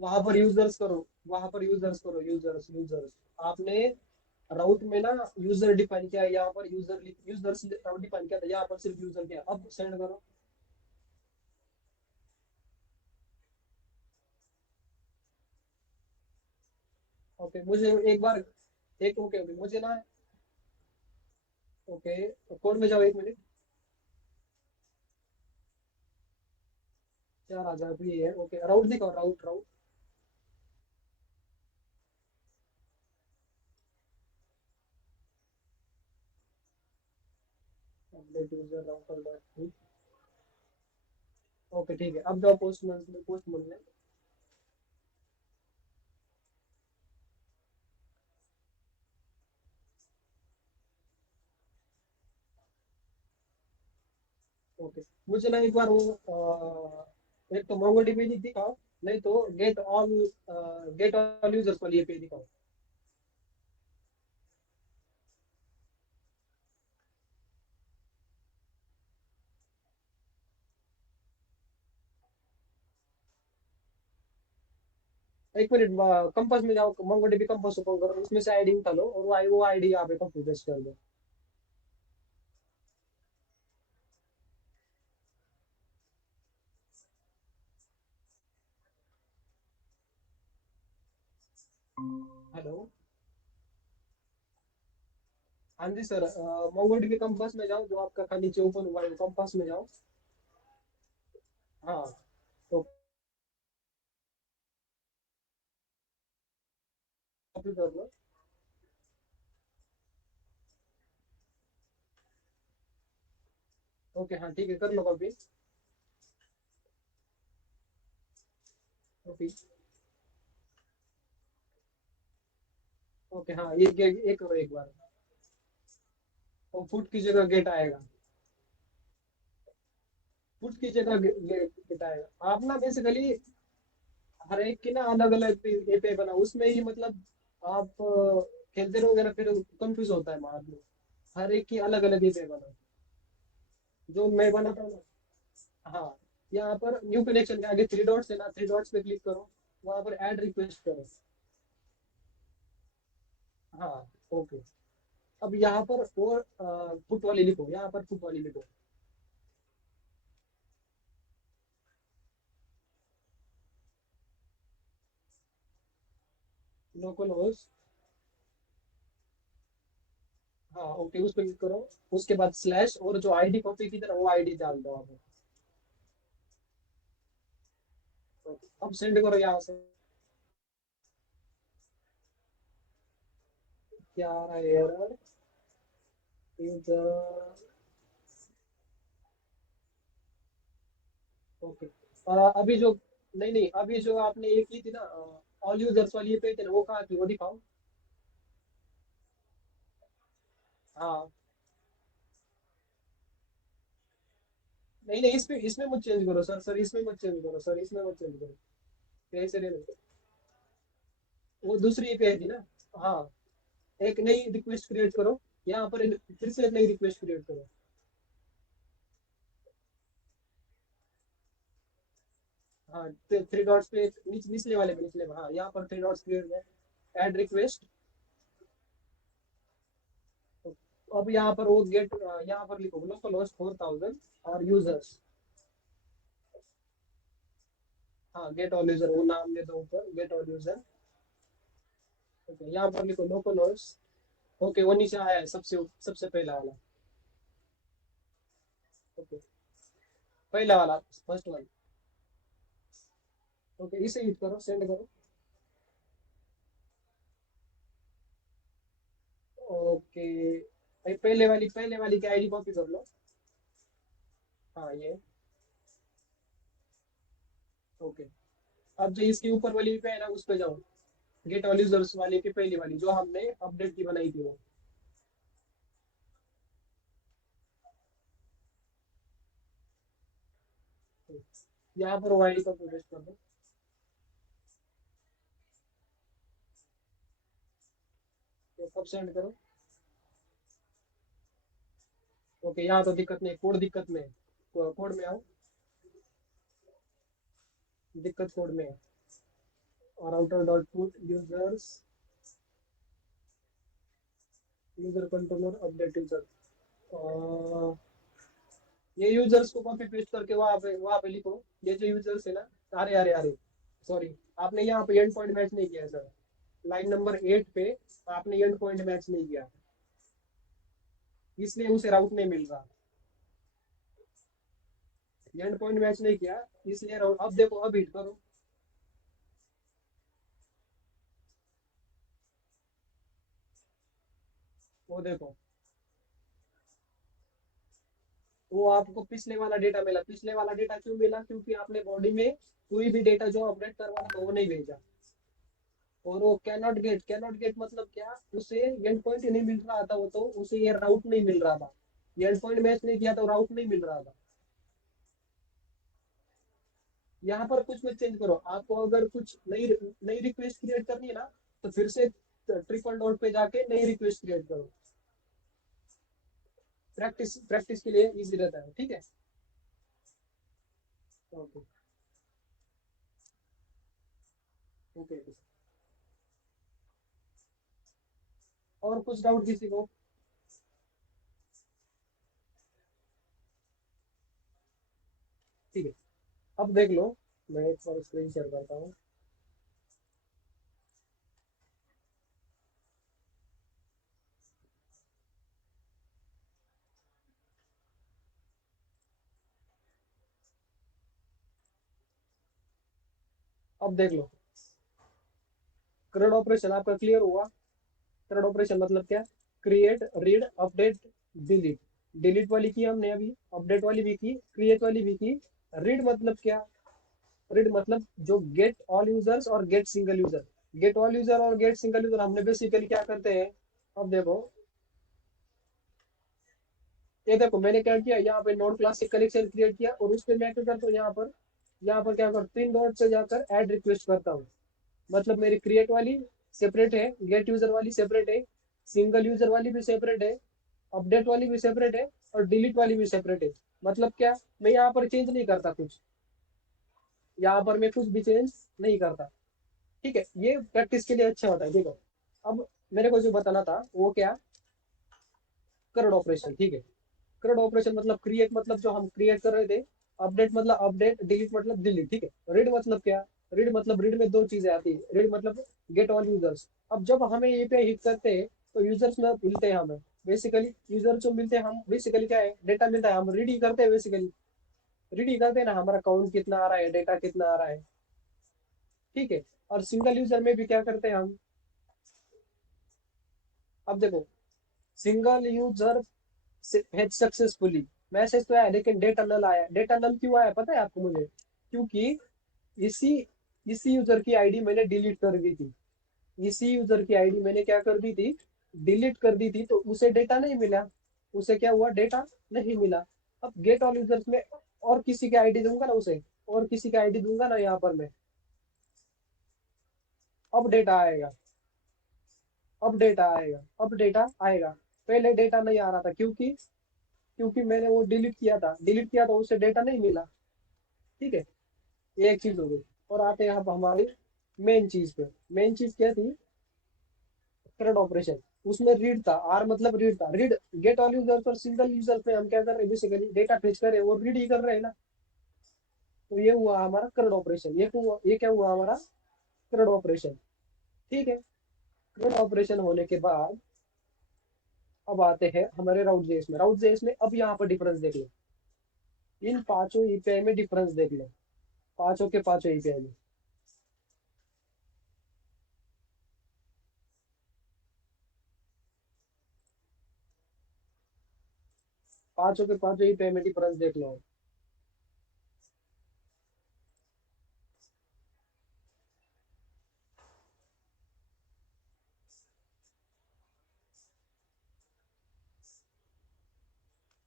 वहां पर यूजर्स करो, वहां पर यूजर्स करो, यूजर्स यूजर्स। आपने राउट में ना यूजर डिफाइन किया है, यहाँ पर यूजर्स राउट डिफाइन किया था, यहाँ पर सिर्फ यूजर किया। अब सेंड करो। ओके मुझे एक बार, एक ओके ओके मुझे ना, ओके कोड में जाओ, 1 मिनट। 4000 है, ओके राउट दिखाओ, route route. Update user router dot. Okay ठीक है, अब जाओ पोस्ट में। ओके मुझे ना एक बार वो एक तो मोंगोडीबी दिखाओ, नहीं तो गेट ऑल यूजर्स वाली ये पे दिखाओ। एक मिनट, कंपास में जाओ, मोंगोडीबी कंपास ओपन करो, उसमें से आईडी निकालो और वो आईडी यहाँ पे कॉपी पेस्ट कर दो। हेलो। हाँ जी सर, मोंगोडीबी कंपास में जाओ, जो आपका का नीचे ओपन हुआ है कंपास में जाओ। हाँ तो कॉपी कर लो। ओके हाँ ठीक है, कर लो कॉपी। ओके ओके हाँ, ये करो एक बार। और फुट की जगह गेट आएगा। फुट की जगह गेट आएगा। आप ना बेसिकली हर एक की ना अलग अलग एपीआई बना, उसमें ही मतलब आप खेलते रहोगे ना, फिर कंफ्यूज होता है आदमी। हर एक की अलग अलग एपीआई बना, जो मैं बनाता हूँ ना। हाँ, यहाँ पर न्यू कनेक्शन के आगे 3 डॉट्स है ना, 3 डॉट्स पे क्लिक करो, वहां पर ऐड रिक्वेस्ट करो। हाँ ओके। अब यहाँ पर और फुट वाली लिखो, यहाँ पर फुट वाली लिखो। Local host. हाँ ओके, उस पर क्लिक करो। उसके बाद स्लैश, और जो आईडी कॉपी की तरह वो आईडी डाल दो आप। अब सेंड करो यहाँ से। क्या आ रहा है यार? User okay. अभी जो नहीं नहीं अभी जो आपने ये की थी ना ऑल यूजर्स वाली ये पे थे ना वो कहाँ थी वो दिखाओ। हाँ नहीं नहीं इसमें मत चेंज करो सर सर इसमें मत चेंज करो सर इसमें मत चेंज करो। कैसे रहने दो। वो दूसरी पे थी ना। हाँ एक नई रिक्वेस्ट क्रिएट करो। यहाँ पर फिर से एक नई रिक्वेस्ट क्रिएट करो। हाँ थ्री डॉट्स पे निचले वाले पे हाँ यहाँ पर थ्री डॉट्स क्रिएट है। Add request. अब यहाँ पर वो गेट यहाँ पर लिखो लोकल होस्ट 4000 और यूजर्स। हाँ गेट ऑल यूजर वो नाम दे दो ऊपर गेट ऑल यूजर। ओके यहाँ पर लिखो लोकल होस्ट। ओके वो नीचे आया है सबसे सबसे पहला वाला। ओके पहला वाला फर्स्ट वन। ओके इसे हिट करो सेंड करो। ओके पहले वाली की आईडी कॉपी कर लो। हाँ ये ओके। अब जो इसके ऊपर वाली पे है ना उस पे जाओ। गेट ऑल यूजर्स वाली की पहली वाली जो हमने अपडेट की बनाई थी वो। यहाँ पर वो आईडी कॉपी पेस्ट कर दो। तो कब सेंड करो। ओके यहाँ तो दिक्कत नहीं कोड दिक्कत में है। कोड में आओ। दिक्कत कोड में है। और router dot put users user controller update user. ये यूजर्स को कॉपी पेस्ट करके वहां पे लिखो। ये जो यूजर्स है ना। अरे अरे अरे सॉरी आपने यहाँ पे एंड पॉइंट मैच नहीं किया सर। लाइन नंबर 8 पे आपने एंड पॉइंट मैच नहीं किया इसलिए उसे राउट नहीं मिल रहा। एंड पॉइंट मैच नहीं किया इसलिए राउट। अब देखो अब हिट करो। वो देखो वो आपको पिछले वाला डेटा मिला। पिछले वाला डेटा क्यों मिला क्योंकि आपने बॉडी में कोई भी डेटा जो अपडेट करवाना था वो नहीं भेजा। और वो कैनॉट गेट मतलब क्या उसे एंड पॉइंट ही नहीं मिल रहा था वो तो उसे ये राउट नहीं मिल रहा था। एंड पॉइंट मैच नहीं किया तो राउट नहीं मिल रहा था। यहाँ पर कुछ मत चेंज करो। आपको अगर कुछ नई नई रिक्वेस्ट क्रिएट करनी है ना तो फिर से ट्रिपल डॉट पे जाके नई रिक्वेस्ट क्रिएट करो। प्रैक्टिस प्रैक्टिस के लिए इजी रहता है ठीक है। Okay okay. और कुछ डाउट किसी को। ठीक है अब देख लो। मैं एक बार स्क्रीन शेयर करता हूँ। अब देख लो CRUD ऑपरेशन आपका क्लियर हुआ। CRUD ऑपरेशन मतलब क्या। Create read update delete. Delete वाली की हमने अभी अपडेट वाली भी की क्रिएट वाली भी की। रीड मतलब क्या। रीड मतलब जो गेट ऑल यूजर्स और get single user. Get all user और गेट सिंगल यूजर हमने बेसिकली क्या करते हैं। अब देखो ये देखो मैंने क्या किया यहाँ पे नोड क्लास से कलेक्शन क्रिएट किया और उस पर मैं क्या करता हूँ यहाँ पर क्या करता 3 डॉट से जाकर ऐड रिक्वेस्ट करता हूँ। मतलब मेरी क्रिएट वाली सेपरेट है गेट यूजर वाली सेपरेट है सिंगल यूजर वाली भी सेपरेट है अपडेट वाली भी सेपरेट है और डिलीट वाली भी सेपरेट है। मतलब क्या मैं यहाँ पर चेंज नहीं करता कुछ। यहाँ पर मैं कुछ भी चेंज नहीं करता। ठीक है ये प्रैक्टिस के लिए अच्छा होता है देखो। अब मेरे को जो बताना था वो क्या CRUD ऑपरेशन ठीक है। CRUD ऑपरेशन मतलब क्रिएट मतलब जो हम क्रिएट कर रहे थे। अपडेट मतलब अपडेट डिलीट मतलब डिलीट ठीक है। रीड मतलब क्या। रीड मतलब रीड में दो चीजें आती है। रीड मतलब गेट ऑल यूजर्स। अब जब हमें ये पे हिट करते हैं तो यूजर्स में मिलते हैं हमें बेसिकली यूजर जो मिलते हैं हम बेसिकली क्या है डेटा मिलता है हम रीड ही करते हैं बेसिकली। रीड ही करते हैं ना हमारा काउंट कितना आ रहा है डेटा कितना आ रहा है। ठीक है और सिंगल यूजर में भी क्या करते हैं हम। अब देखो single user fetch successfully, message तो आया लेकिन डेटा नल आया। डेटा नल क्यों आया पता है आपको मुझे? क्योंकि इसी इसी यूजर की आईडी मैंने डिलीट कर दी थी। इसी यूजर की आईडी मैंने क्या कर दी थी, डिलीट कर दी थी, तो उसे डेटा नहीं मिला। उसे क्या हुआ, डेटा नहीं मिला। अब गेट ऑल यूजर्स में और किसी की आईडी दूंगा ना उसे, और किसी की आईडी दूंगा ना यहाँ पर मैं, अब डेटा आएगा, अब डेटा आएगा, अब डेटा आएगा। पहले डेटा नहीं आ रहा था क्योंकि क्योंकि मैंने वो डिलीट किया था, डिलीट किया तो उससे डेटा नहीं मिला। ठीक है, ये एक चीज हो गई। और आते हैं अब हमारी मेन चीज पे। मेन चीज क्या थी, थ्रेड ऑपरेशन। उसमें रीड था, आर मतलब रीड था। रीड गेट ऑल यूजर्स और सिंगल यूजर पे हम क्या कर रहे हैं, बेसिकली डेटा फेच कर रहे हैं और रीड ही कर रहे हैं ना। तो ये हुआ हमारा CRUD ऑपरेशन। ये क्या हुआ हमारा CRUD ऑपरेशन। ठीक है, CRUD ऑपरेशन होने के बाद अब आते हैं हमारे राउट जेएस में। राउट जेएस में अब यहाँ पर डिफरेंस देख लो, इन पांचों एपीआई में डिफरेंस देख लो, पांचों के पांचों एपीआई में। पांचों के पांचों एपीआई में डिफरेंस देख लो।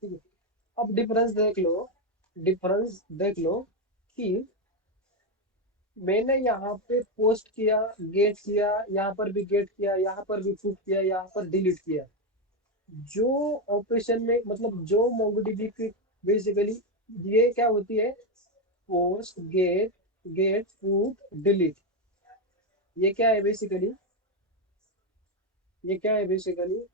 ठीक है, अब डिफरेंस देख लो, डिफरेंस देख लो कि मैंने यहाँ पे पोस्ट किया, गेट किया, यहाँ पर भी गेट किया, यहाँ पर भी पुट किया, यहाँ पर डिलीट किया। जो ऑपरेशन में मतलब जो मोंगोडीबी की बेसिकली ये क्या होती है, post gate get put delete. ये क्या है बेसिकली, ये क्या है बेसिकली,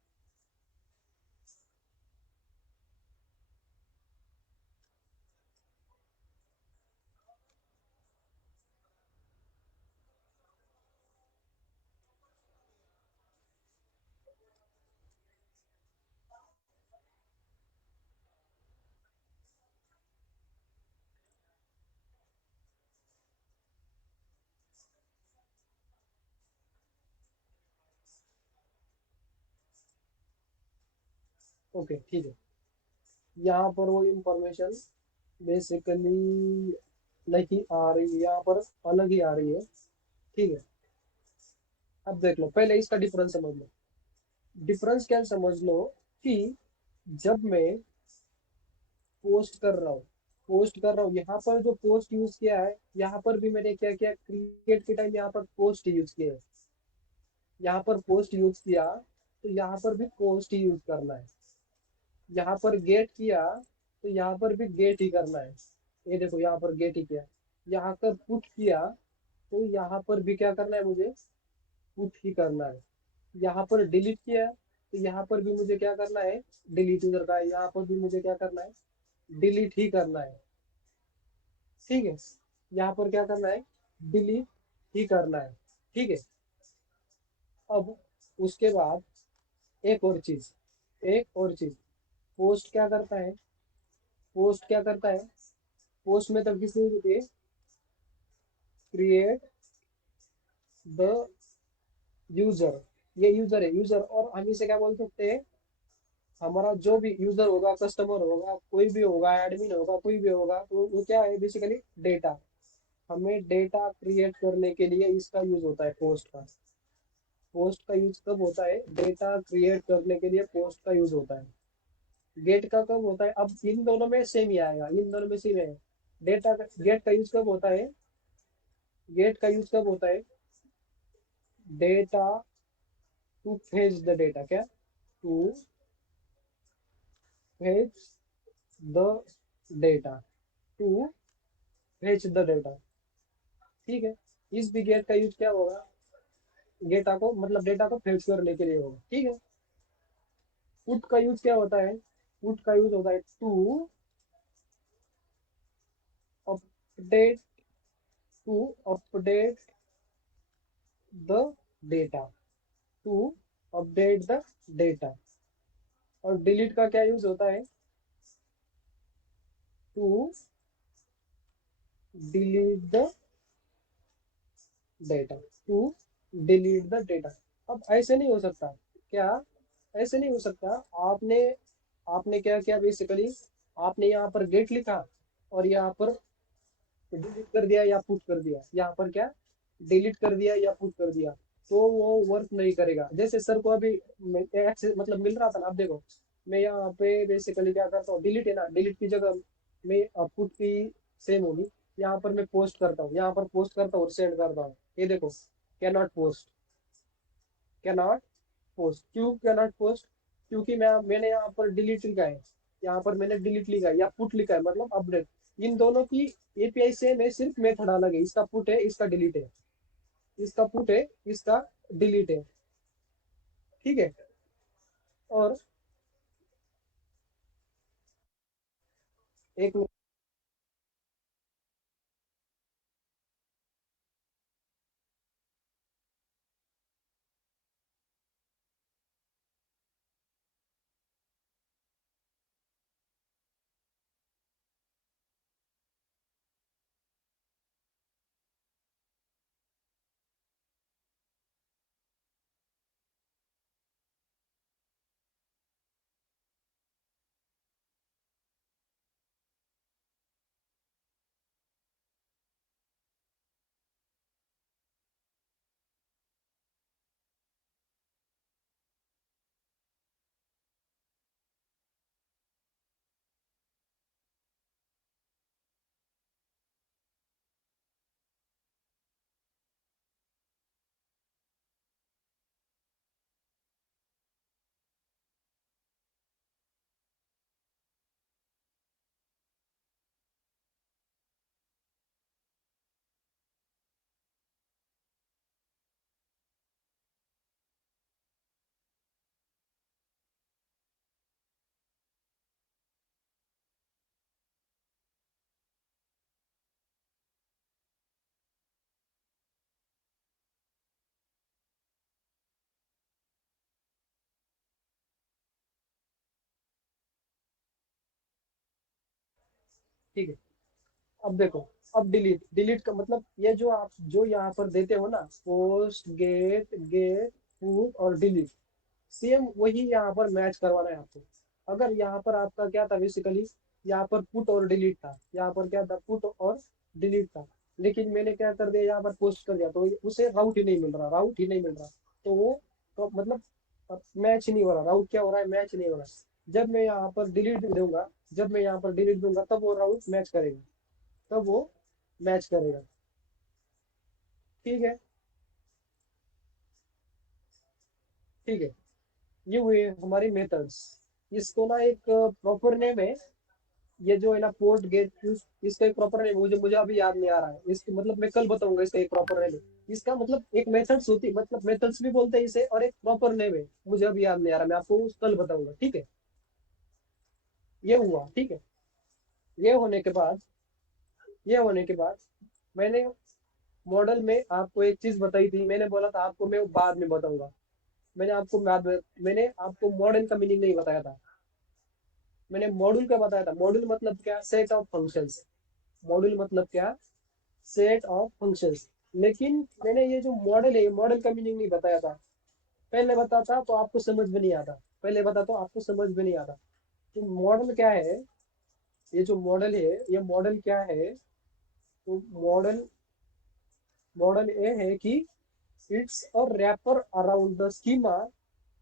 ओके ठीक है। यहाँ पर वो इंफॉर्मेशन बेसिकली नहीं आ रही है, यहाँ पर अलग ही आ रही है। ठीक है, अब देख लो, पहले इसका डिफरेंस समझ लो। डिफरेंस क्या समझ लो कि जब मैं पोस्ट कर रहा हूँ, पोस्ट कर रहा हूँ, यहाँ पर जो पोस्ट यूज किया है, यहाँ पर भी मैंने क्या किया, क्रिएट के टाइम यहाँ पर पोस्ट यूज किया है। यहाँ पर पोस्ट यूज किया तो यहाँ पर भी पोस्ट ही यूज करना है। यहाँ पर गेट किया तो यहाँ पर भी गेट ही करना है। ये देखो यहाँ पर गेट ही किया। यहाँ पर पुट किया तो यहाँ पर भी क्या करना है मुझे, पुट ही करना है। यहाँ पर डिलीट किया तो यहाँ पर भी मुझे क्या करना है, डिलीट ही करना है। यहाँ पर भी मुझे क्या करना है, डिलीट ही करना है। ठीक है, यहाँ पर क्या करना है, डिलीट ही करना है। ठीक है, अब उसके बाद एक और चीज, एक और चीज, पोस्ट क्या करता है, पोस्ट क्या करता है, पोस्ट में तब किसकी जरूरत है, क्रिएट द यूजर। ये यूजर है, यूजर। और हम इसे क्या बोल सकते हैं, हमारा जो भी यूजर होगा, कस्टमर होगा, कोई भी होगा, एडमिन होगा, कोई भी होगा, तो वो क्या है बेसिकली, डेटा। हमें डेटा क्रिएट करने के लिए इसका यूज होता है, पोस्ट का। पोस्ट का यूज कब होता है, डेटा क्रिएट करने के लिए पोस्ट का यूज होता है। गेट का कब होता है, अब इन दोनों में सेम ही आएगा, इन दोनों में सेम है। डेटा गेट का यूज कब होता है, गेट का यूज कब होता है, data to fetch the data, क्या, to fetch the data, to fetch the data. ठीक है, इस भी गेट का यूज क्या होगा, डेटा को मतलब डेटा को फेच करने के लिए होगा। ठीक है, पुट का यूज क्या होता है, पुट का यूज होता है to update, to update the data, to update the data. और डिलीट का क्या यूज होता है, to delete the data, to delete the data. अब ऐसे नहीं हो सकता क्या, ऐसे नहीं हो सकता। आपने आपने क्या किया बेसिकली, आपने यहाँ पर गेट लिखा और यहाँ पर डिलीट कर दिया या पुट कर दिया, यहाँ पर क्या डिलीट कर दिया या पुट कर दिया, तो वो वर्क नहीं करेगा। जैसे सर को अभी एक्सेस मतलब मिल रहा था ना, आप देखो मैं यहाँ पे बेसिकली क्या करता हूँ, डिलीट है ना, डिलीट की जगह मैं पुट की सेम होगी, यहाँ पर मैं पोस्ट करता हूँ, यहाँ पर पोस्ट करता हूँ और सेंड करता हूँ, ये देखो can not post, can not post. क्यों कैन नॉट पोस्ट? क्योंकि मैंने यहाँ पर डिलीट लिखा है, यहाँ पर मैंने डिलीट लिखा है या पुट लिखा है, मतलब अपडेट। इन दोनों की एपीआई सेम है, सिर्फ मेथड अलग है, इसका पुट है इसका डिलीट है, इसका पुट है इसका डिलीट है, ठीक है। और एक ठीक है। अब देखो, अब डिलीट, डिलीट का मतलब ये जो आप जो यहाँ पर देते हो ना, पोस्ट गेट गेट पुट और डिलीट, सेम वही यहाँ पर मैच करवाना है आपको। अगर यहाँ पर आपका क्या था बेसिकली, यहाँ पर पुट और डिलीट था, यहाँ पर क्या था पुट और डिलीट था, लेकिन मैंने क्या कर दिया यहाँ पर पोस्ट कर दिया, तो उसे राउट ही नहीं मिल रहा, राउट ही नहीं मिल रहा, तो वो तो मतलब मैच नहीं हो रहा, राउट क्या हो रहा है, मैच नहीं हो रहा। जब मैं यहाँ पर डिलीट दूंगा, जब मैं यहाँ पर डिलीट दूंगा तब वो राउट मैच करेगा, तब वो मैच करेगा, ठीक है। ठीक है, ये हुए हमारी मेथड्स। इसको ना एक प्रॉपर नेम है, ये जो है ना पोर्ट गेट, इसका एक प्रॉपर नेम मुझे मुझे अभी याद नहीं आ रहा है, इसकी मतलब मैं कल बताऊंगा इसका एक प्रॉपर नेम है। इसका मतलब एक मेथड्स होती, मतलब मेथड्स भी बोलते हैं इसे, और एक प्रॉपर नेम है, मुझे अभी याद नहीं आ रहा, मैं आपको कल बताऊंगा, ठीक है। ये हुआ, ठीक है। ये होने के बाद, ये होने के बाद मैंने मॉडल में आपको एक चीज बताई थी, मैंने बोला था आपको मैं बाद में बताऊंगा, मैंने आपको मॉडल का मीनिंग नहीं बताया था, मैंने मॉड्यूल का बताया था। मॉड्यूल मतलब क्या, सेट ऑफ फंक्शंस। मॉड्यूल मतलब क्या, सेट ऑफ फंक्शंस। लेकिन मैंने ये जो मॉडल है, मॉडल का मीनिंग नहीं बताया था। पहले बताता तो आपको समझ में नहीं आता, पहले बता तो आपको समझ में नहीं आता। तो मॉडल क्या है, ये जो मॉडल है, ये मॉडल क्या है, तो मॉडल, मॉडल ये है कि it's a wrapper around the schema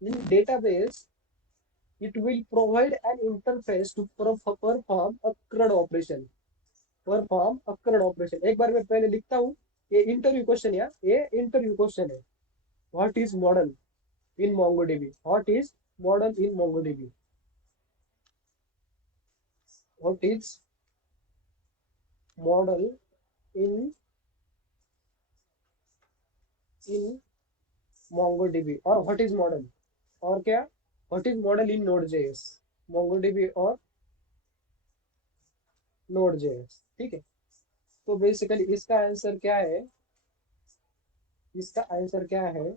in database, it will provide an interface to perform a CRUD operation, perform a CRUD operation. एक बार मैं पहले लिखता हूँ, ये इंटरव्यू क्वेश्चन, या ये इंटरव्यू क्वेश्चन है। What is model in MongoDB? What is model in MongoDB? What is model in in MongoDB, और व्हाट इज मॉडल, और क्या, what is model in Node.js, MongoDB और Node.js, ठीक है। तो बेसिकली इसका आंसर क्या है, इसका आंसर क्या है,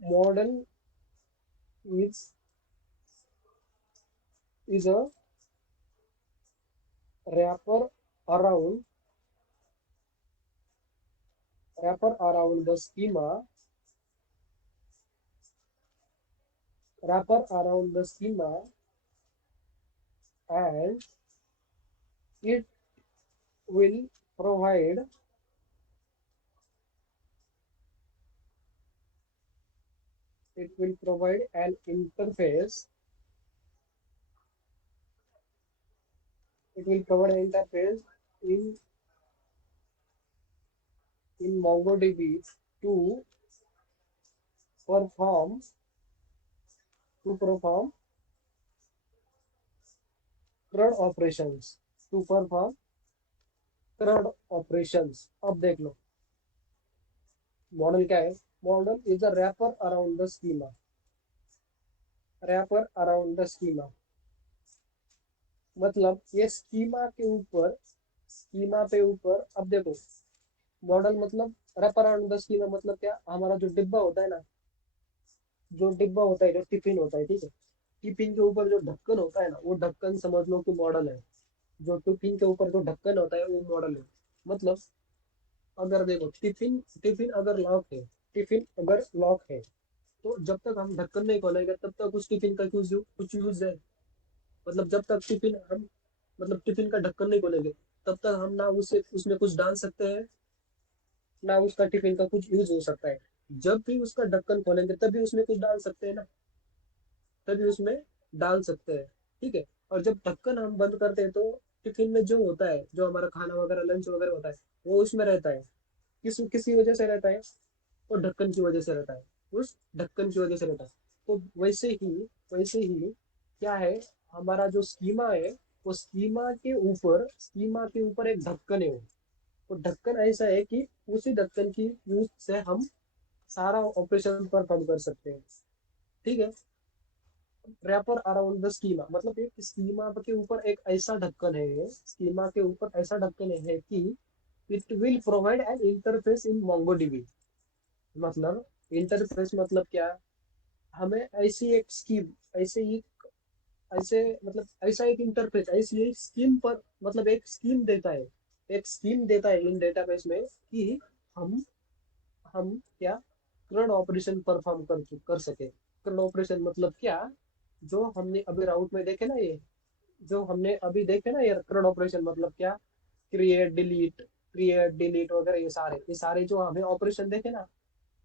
model is is a wrapper around the schema wrapper around the schema, and it will provide an interface. It will provide an interface in MongoDB to perform to perform CRUD operations. To perform CRUD operations. अब देख लो model क्या है. Model is a wrapper around the schema. Wrapper around the schema मतलब ये schema पे ऊपर. अब देखो मॉडल मतलब रैपर अराउंड द स्कीमा मतलब क्या. हमारा जो डिब्बा होता है ना, जो डिब्बा होता है, जो टिफिन होता है, ठीक है, टिफिन के ऊपर जो ढक्कन होता है ना, वो ढक्कन समझ लो कि मॉडल है. जो टिफिन के ऊपर जो ढक्कन होता है वो मॉडल है. मतलब अगर देखो टिफिन टिफिन अगर लॉक है, टिफिन अगर लॉक है, तो जब तक हम ढक्कन नहीं खोलेंगे तब तक उस टिफिन का कुछ यूज है. मतलब जब तक टिफिन हम मतलब टिफिन का ढक्कन नहीं खोलेंगे तब तक हम ना उसे उसमें कुछ डाल सकते हैं, ना उसका टिफिन का कुछ यूज हो सकता है. जब भी उसका ढक्कन खोलेंगे तभी उसमें कुछ डाल सकते हैं ना, तभी उसमें डाल सकते हैं. ठीक है. और जब ढक्कन हम बंद करते हैं तो टिफिन में जो होता है, जो हमारा खाना वगैरह लंच वगैरह होता है, वो उसमें रहता है. किसी वजह से रहता है. वो ढक्कन की वजह से रहता है. उस ढक्कन की वजह से रहता है. तो वैसे ही क्या है, हमारा जो स्कीमा है, वो स्कीमा के ऊपर एक ढक्कन है. वो ढक्कन ऐसा है कि उसी ढक्कन की यूज से हम सारा ऑपरेशन परफॉर्म कर सकते हैं. ठीक है. रैपर अराउंड द स्कीमा मतलब एक स्कीमा के ऊपर एक ऐसा ढक्कन है, स्कीमा के ऊपर ऐसा ढक्कन है कि it will provide an interface in MongoDB. मतलब इंटरफेस मतलब क्या. हमें ऐसी एक स्कीम, ऐसे ही ऐसे मतलब ऐसा एक इंटरफेस, ऐसी एक स्कीम पर मतलब एक स्कीम देता है इन डेटाबेस में कि हम हम क्या क्रड ऑपरेशन परफॉर्म कर सके. क्रड ऑपरेशन मतलब क्या. जो हमने अभी राउट में देखे ना, ये जो हमने अभी देखे ना, ये क्रड ऑपरेशन मतलब क्या. क्रिएट डिलीट वगैरह, ये सारे जो हमें ऑपरेशन देखे ना,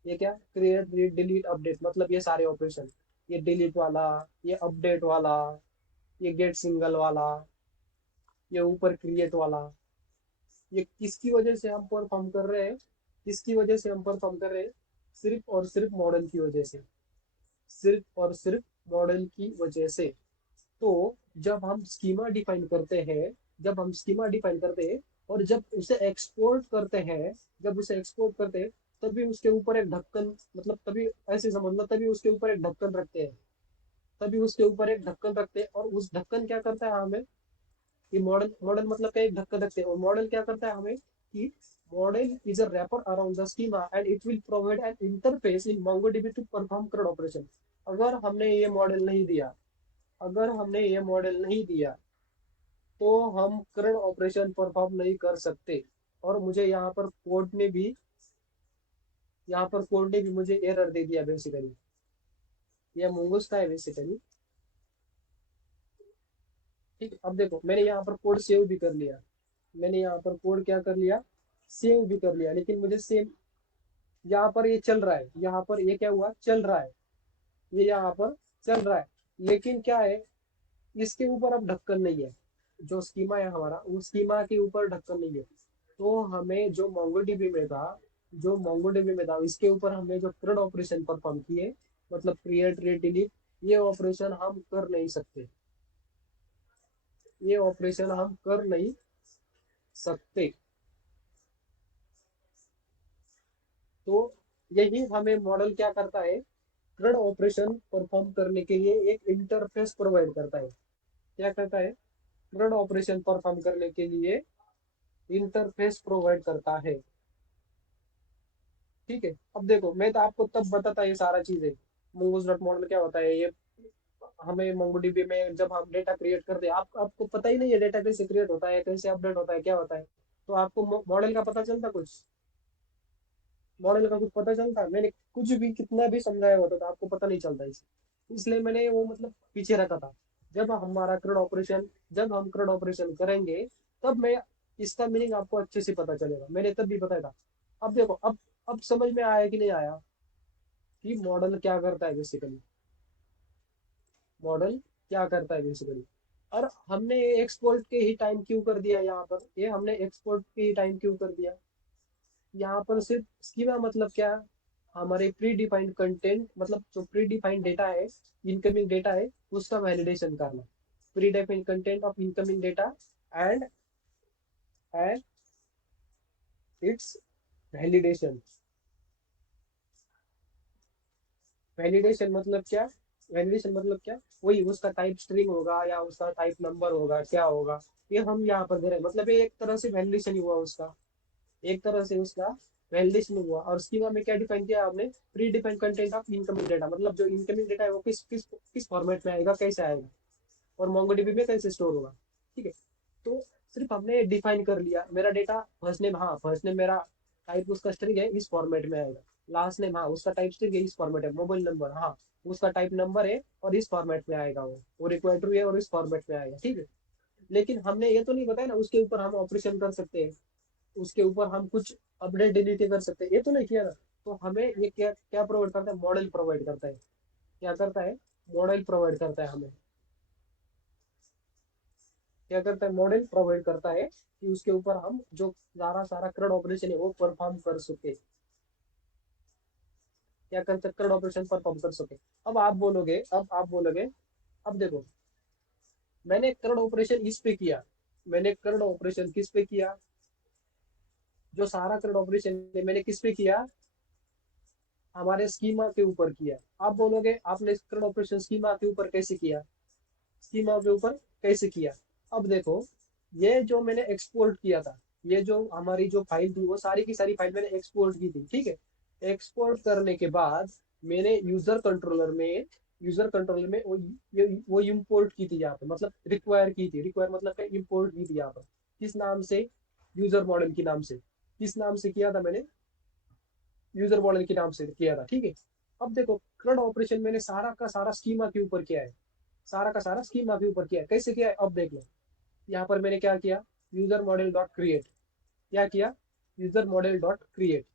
ये क्या क्रिएट रीड डिलीट अपडेट मतलब ये सारे ऑपरेशन. ये डिलीट वाला, ये अपडेट वाला, ये गेट सिंगल वाला, ये ऊपर क्रिएट वाला, ये किसकी वजह से हम परफॉर्म कर रहे हैं. किसकी वजह से हम परफॉर्म कर रहे हैं. सिर्फ और सिर्फ मॉडल की वजह से. सिर्फ और सिर्फ मॉडल की वजह से. तो जब हम स्कीमा डिफाइन करते हैं, जब हम स्कीमा डिफाइन करते हैं और जब उसे एक्सपोर्ट करते हैं, तभी उसके ऊपर एक ढक्कन मतलब तभी ऐसे समझ लो, तभी उसके ऊपर एक ढक्कन रखते हैं. और उस ढक्कन क्या करता है हमें. ये मॉडल मॉडल मतलब क्या, एक ढक्कन रखते हैं और मॉडल क्या करता है हमें कि model is a wrapper around the schema and it will provide an interface in MongoDB to perform CRUD operation. अगर हमने ये मॉडल नहीं दिया अगर हमने ये मॉडल नहीं दिया तो हम करंट ऑपरेशन परफॉर्म नहीं कर सकते. और मुझे यहाँ पर कोड ने भी मुझे एरर दे दिया बेसिकली. ये मोंगोस का है बेसिकली. ठीक है. अब देखो मैंने यहाँ पर कोड सेव भी कर लिया. मैंने यहाँ पर कोड क्या कर लिया, सेव भी कर लिया. लेकिन मुझे सेम यहाँ पर ये चल रहा है, यहाँ पर ये क्या हुआ, चल रहा है. ये यहाँ पर चल रहा है. लेकिन क्या है, इसके ऊपर अब ढक्कन नहीं है. जो स्कीमा है हमारा, उस स्कीमा के ऊपर ढक्कन नहीं है. तो हमें जो मोंगोडीबी में था इसके ऊपर हमने जो CRUD ऑपरेशन परफॉर्म किए, मतलब क्रिएट रीड डिलीट, ये ऑपरेशन हम कर नहीं सकते. ये ऑपरेशन हम कर नहीं सकते. तो यही हमें मॉडल क्या करता है, CRUD ऑपरेशन परफॉर्म करने के लिए एक इंटरफेस प्रोवाइड करता है. क्या करता है, CRUD ऑपरेशन परफॉर्म करने के लिए इंटरफेस प्रोवाइड करता है. ठीक है. अब देखो मैं तो आपको तब बताता ये सारा चीजें, मूव्स डॉट मॉडल क्या होता है ये. हमें मोंगोडीबी में जब हम डेटा क्रिएट करते हैं, आपको पता ही नहीं है डेटा कैसे क्रिएट होता है, कैसे अपडेट होता है, क्या होता है. तो आपको मॉडल का पता चलता कुछ, मॉडल का कुछ पता चलता. मैंने कुछ भी कितना भी समझाया होता तो आपको पता नहीं चलता इसे. इसलिए मैंने वो मतलब पीछे रखा था। जब हम CRUD ऑपरेशन करेंगे तब मैं इसका मीनिंग आपको अच्छे से पता चलेगा। मैंने तब भी बताया था। अब देखो, अब समझ में आया कि नहीं आया कि मॉडल क्या करता है बेसिकली। मॉडल क्या करता है बेसिकली। और हमने एक्सपोर्ट के ही टाइम क्यों कर दिया यहाँ पर, ये हमने एक्सपोर्ट के ही टाइम क्यों कर दिया यहाँ पर। सिर्फ स्कीमा मतलब क्या है, हमारे प्री डिफाइंड कंटेंट मतलब जो प्री डिफाइंड डेटा है, इनकमिंग डेटा है, उसका वैलिडेशन करना। Pre defined content of incoming data and and it's validation. Validation मतलब क्या, वैलिडेशन मतलब क्या, वही उसका टाइप स्ट्रिंग होगा या उसका टाइप नंबर होगा, क्या होगा, ये हम यहाँ पर दे रहे हैं। मतलब ये एक तरह से वैलिडेशन ही हुआ उसका, एक तरह से उसका वैलिडेशन हुआ। और स्कीमा में क्या डिफाइन किया आपने, pre defined content of incoming data, मतलब जो इनकमिंग डेटा है वो किस किस किस फॉर्मेट में आएगा, कैसे आएगा, और मोंगोडीबी में कैसे स्टोर होगा। ठीक है, तो सिर्फ हमने डिफाइन कर लिया मेरा डेटा फर्स्ट नेम, हाँ फर्स्ट नेम मेरा टाइप उसका स्ट्रिंग है, इस फॉर्मेट में आएगा। लास्ट नेम, हाँ उसका टाइप स्ट्रिंग है, इस फॉर्मेट है। मोबाइल नंबर, हाँ उसका टाइप नंबर है और इस फॉर्मेट में आएगा, वो इक्वल टू है और इस फॉर्मेट में आएगा। ठीक है, लेकिन हमने ये तो नहीं बताया ना उसके ऊपर हम ऑपरेशन कर सकते हैं, उसके ऊपर हम कुछ अपडेट डिलीट कर सकते हैं, ये तो नहीं किया ना। तो हमें ये क्या क्या प्रोवाइड करता है, मॉडल प्रोवाइड करता है। क्या करता है, मॉडल प्रोवाइड करता है हमें। क्या करता है, मॉडल प्रोवाइड करता है कि उसके ऊपर हम जो सारा सारा CRUD ऑपरेशन है वो परफॉर्म कर सके। क्या कर सकते, CRUD ऑपरेशन परफॉर्म कर सके। अब आप बोलोगे, अब देखो, मैंने CRUD ऑपरेशन इस पे किया, मैंने CRUD ऑपरेशन किस पे किया, जो सारा CRUD ऑपरेशन मैंने किस पे किया, हमारे स्कीमा के ऊपर किया। आप बोलोगे आपने CRUD ऑपरेशन स्कीमा के ऊपर कैसे किया, स्कीमा के ऊपर कैसे किया। अब देखो, ये जो मैंने एक्सपोर्ट किया था, ये जो हमारी जो फाइल थी वो सारी की सारी फाइल मैंने एक्सपोर्ट की थी। ठीक है, एक्सपोर्ट करने के बाद मैंने यूजर कंट्रोलर में वो इम्पोर्ट की थी यहाँ पे, मतलब रिक्वायर की थी, रिक्वायर मतलब इम्पोर्ट की थी यहाँ पर। किस नाम से, यूजर मॉडल के नाम से। किस नाम से किया था मैंने, यूजर मॉडल के नाम से किया था। ठीक है, अब देखो CRUD ऑपरेशन मैंने सारा का सारा स्कीमा के ऊपर किया है, सारा का सारा स्कीमा के ऊपर किया है। कैसे किया है, अब देख लो। यहाँ पर मैंने क्या किया, यूजर मॉडल डॉट क्रिएट, क्या किया, यूजर मॉडल डॉट क्रिएट,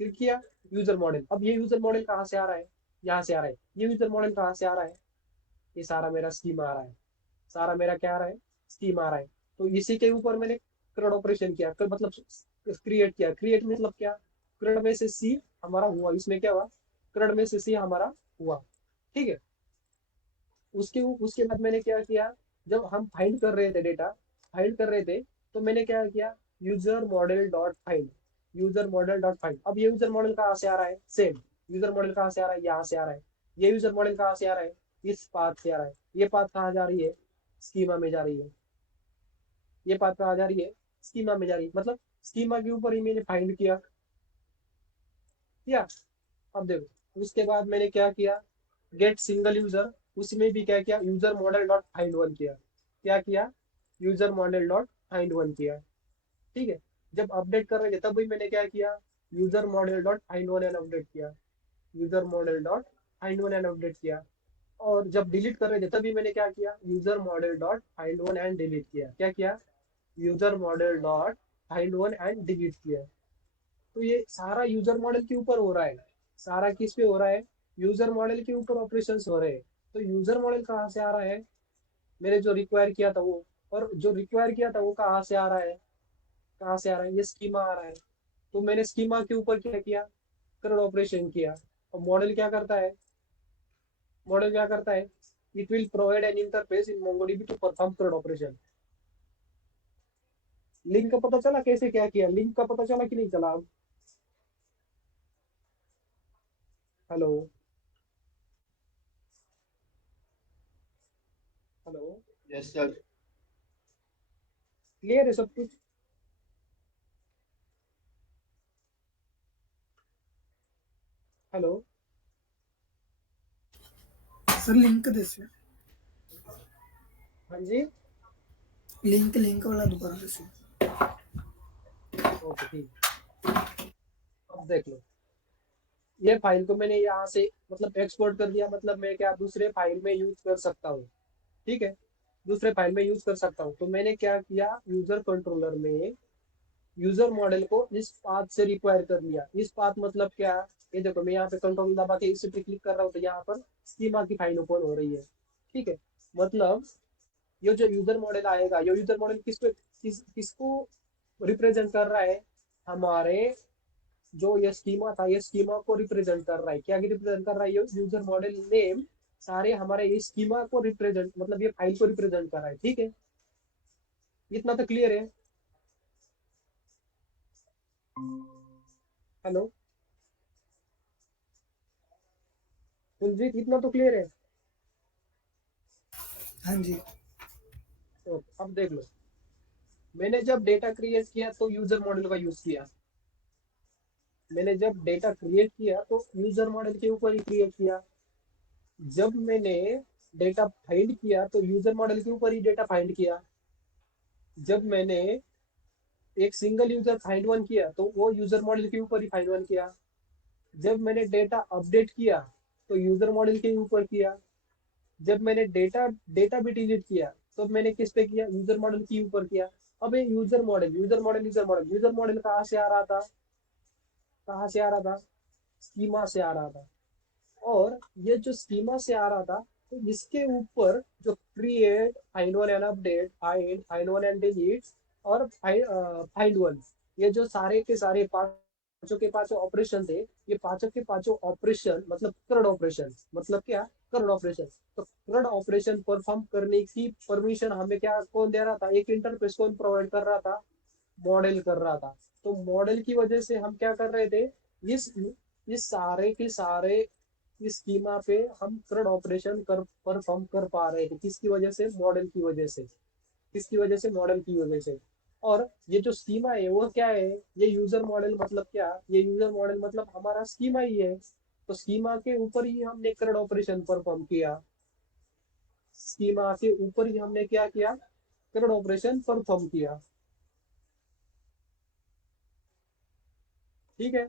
फिर किया यूजर मॉडल। अब ये यूजर मॉडल कहाँ से आ रहा है, यहाँ से आ रहा है। ये यूजर मॉडल कहाँ से आ रहा है, ये सारा मेरा स्कीमा आ रहा है, सारा मेरा क्या आ रहा है, स्कीमा आ रहा है। तो इसी के ऊपर मैंने CRUD ऑपरेशन किया, मतलब क्रिएट किया। क्रिएट मतलब क्या, CRUD में से सी हमारा हुआ, इसमें क्या हुआ, CRUD में से सी हमारा हुआ। ठीक है, उसके उसके बाद मैंने क्या किया, जब हम फाइंड कर रहे थे डेटा, फाइंड कर रहे थे, तो मैंने क्या किया, user model dot find, user model dot find. अब ये यूजर मॉडल कहाँ से आ रहा है, सेम यूजर मॉडल कहाँ से आ रहा है, यहाँ से आ रहा है। ये यूजर मॉडल कहाँ से आ रहा है, इस पाथ से आ रहा है। ये पाथ कहाँ जा रही है, स्कीमा में जा रही है। ये पाथ कहाँ जा रही है, स्कीमा में जा रही है। मतलब स्कीमा के ऊपर ही मैंने फाइंड किया। अब देखो, उसके बाद मैंने क्या किया, गेट सिंगल यूजर, उसमें भी क्या किया, user model dot find one किया। क्या किया, user model dot find one किया। ठीक है, जब अपडेट कर रहे थे तब भी मैंने क्या किया, user model dot find one and update किया, user model dot find one and update किया। और जब डिलीट कर रहे थे तभी मैंने क्या किया, user model dot find one and delete किया। क्या किया, user model dot find one and delete किया। तो ये सारा यूजर मॉडल के ऊपर हो रहा है, सारा किस पे हो रहा है, यूजर मॉडल के ऊपर ऑपरेशन हो रहे हैं। तो यूजर मॉडल कहाँ से आ रहा है, मैंने जो रिक्वायर किया था वो, और जो रिक्वायर किया था वो कहाँ से आ रहा है, कहाँ से आ रहा है, ये स्कीमा आ रहा है। तो मैंने स्कीमा के ऊपर क्या किया, CRUD ऑपरेशन किया। और मॉडल क्या करता है, मॉडल क्या करता है, it will provide an interface in MongoDB to perform CRUD operation. Link का पता चला कैसे क्या किया, लिंक का पता चला कि नहीं चला। Hello, hello, yes sir. Clear है सब कुछ। हेलो, सर लिंक दसो, हाँ जी, लिंक वाला दोबारा दसो। ओके ठीक। अब देख लो, ये फाइल को मैंने यहाँ से मतलब एक्सपोर्ट कर दिया, मतलब मैं क्या दूसरे फाइल में यूज कर सकता हूँ। ठीक है, दूसरे फाइल में यूज कर सकता हूँ। तो मैंने क्या किया, यूजर कंट्रोलर में यूजर मॉडल को इस पाथ से रिक्वायर कर लिया। इस पाथ मतलब क्या, ये देखो मैं यहाँ पे कंट्रोल दबा के इसी पे क्लिक कर रहा हूँ तो यहाँ पर स्कीमा की फाइल ओपन हो रही है। ठीक है, मतलब ये जो यूजर मॉडल आएगा, ये यूजर मॉडल किसको रिप्रेजेंट कर रहा है, हमारे जो ये स्कीमा था, ये स्कीमा को रिप्रेजेंट कर रहा है। क्या रिप्रेजेंट कर रहा है, ये यूजर मॉडल नेम सारे हमारे ये स्कीमा को रिप्रेजेंट, मतलब ये फाइल को रिप्रेजेंट कर रहा है। ठीक है, इतना तो क्लियर है। हेलो कुलजीत, इतना तो क्लियर है। हाँ जी। तो अब देख लो, मैंने जब डेटा क्रिएट किया तो यूजर मॉडल का यूज किया। मैंने जब डेटा क्रिएट किया तो यूजर मॉडल के ऊपर ही क्रिएट किया। जब मैंने डेटा फाइंड किया तो यूजर मॉडल के ऊपर ही डेटा फाइंड किया। जब मैंने एक सिंगल यूजर फाइंड वन किया तो वो यूजर मॉडल के ऊपर ही फाइंड वन किया। जब मैंने डेटा अपडेट किया तो यूजर मॉडल के ऊपर किया। जब मैंने डेटा डेटा भी डिलीट किया तो मैंने किस पे किया, यूजर मॉडल के ऊपर किया। अब ये user model user model user model user model कहाँ से आ रहा था, कहाँ से आ रहा था, स्कीमा से आ रहा था। और ये जो स्कीमा से आ रहा था, तो इसके ऊपर जो create, find one and update, find one and delete और फाइंड वन, ये जो सारे के सारे पांचों के पांचों ऑपरेशन थे, ये पांचों के पांचों ऑपरेशन मतलब करड़ ऑपरेशन, मतलब क्या, करड़ ऑपरेशन। तो करड़ ऑपरेशन परफॉर्म करने की परमिशन हमें क्या कौन दे रहा था, एक इंटरफेस कौन प्रोवाइड कर रहा था, मॉडल कर रहा था। तो मॉडल की वजह से हम क्या कर रहे थे, इस इस सारे के सारे इस स्कीमा पे हम करंट ऑपरेशन कर परफॉर्म कर पा रहे थे। किसकी वजह से, मॉडल की वजह से। किसकी वजह से, मॉडल की वजह से। और ये जो स्कीमा है वो क्या है, ये यूजर मॉडल मतलब क्या, ये यूजर मॉडल मतलब हमारा स्कीमा ही है। तो स्कीमा के ऊपर ही हमने करंट ऑपरेशन परफॉर्म किया। स्कीमा के ऊपर ही हमने क्या किया, करंट ऑपरेशन परफॉर्म किया। ठीक है,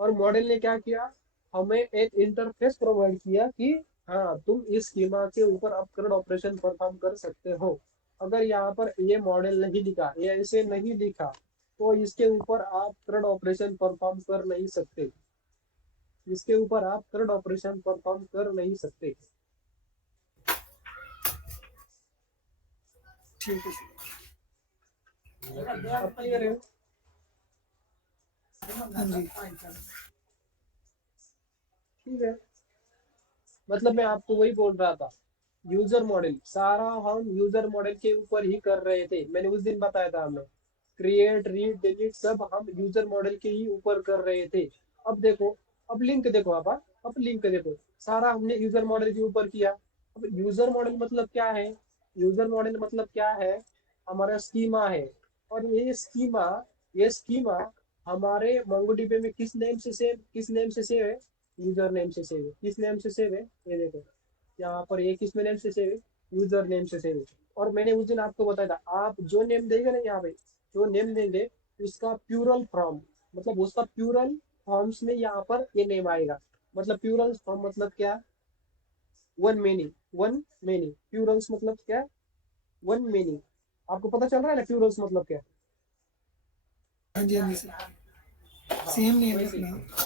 और मॉडल ने क्या किया, हमें एक इंटरफेस प्रोवाइड किया कि हाँ तुम इस स्कीमा के ऊपर अब करंट ऑपरेशन परफॉर्म कर सकते हो। अगर यहाँ पर ये मॉडल नहीं लिखा, ये ऐसे नहीं लिखा, तो इसके ऊपर आप करंट ऑपरेशन परफॉर्म कर नहीं सकते। इसके ऊपर आप करंट ऑपरेशन परफॉर्म कर नहीं सकते। ठीक है। अब क्लियर है। हाँ जी। ठीक है, मतलब मैं आपको वही बोल रहा था, यूजर मॉडल सारा हम यूजर मॉडल के ऊपर ही कर रहे थे। मैंने उस दिन बताया था, हमें क्रिएट रीड डिलीट सब हम यूजर मॉडल के ही ऊपर कर रहे थे। अब देखो, अब लिंक देखो आप, अब लिंक देखो, सारा हमने यूजर मॉडल के ऊपर किया। अब यूजर मॉडल मतलब क्या है, यूजर मॉडल मतलब क्या है, हमारा स्कीमा है। और ये स्कीमा हमारे मोंगोडीबी में किस नेम से सेव, किस नेम से सेव है, यूजर नेम से सेव है। किस नेम से सेव है, ये देखो यहाँ पर, ये किस नेम से सेव है, यूजर नेम से सेव है। और मैंने उस दिन आपको बताया था, आप जो नेम देंगे ना यहाँ पे, जो नेम देंगे उसका प्यूरल फॉर्म, मतलब उसका प्यूरल फॉर्म्स में यहाँ पर ये नेम आएगा। मतलब प्यूरल फॉर्म मतलब क्या, वन मीनिंग, वन मीनिंग, प्यूरल्स मतलब क्या, वन मीनिंग। आपको पता चल रहा है ना प्यूरल्स मतलब क्या। हाँ जी। हाँ जी सर, हाँ, सेम नेम है वैसे ही, अपना।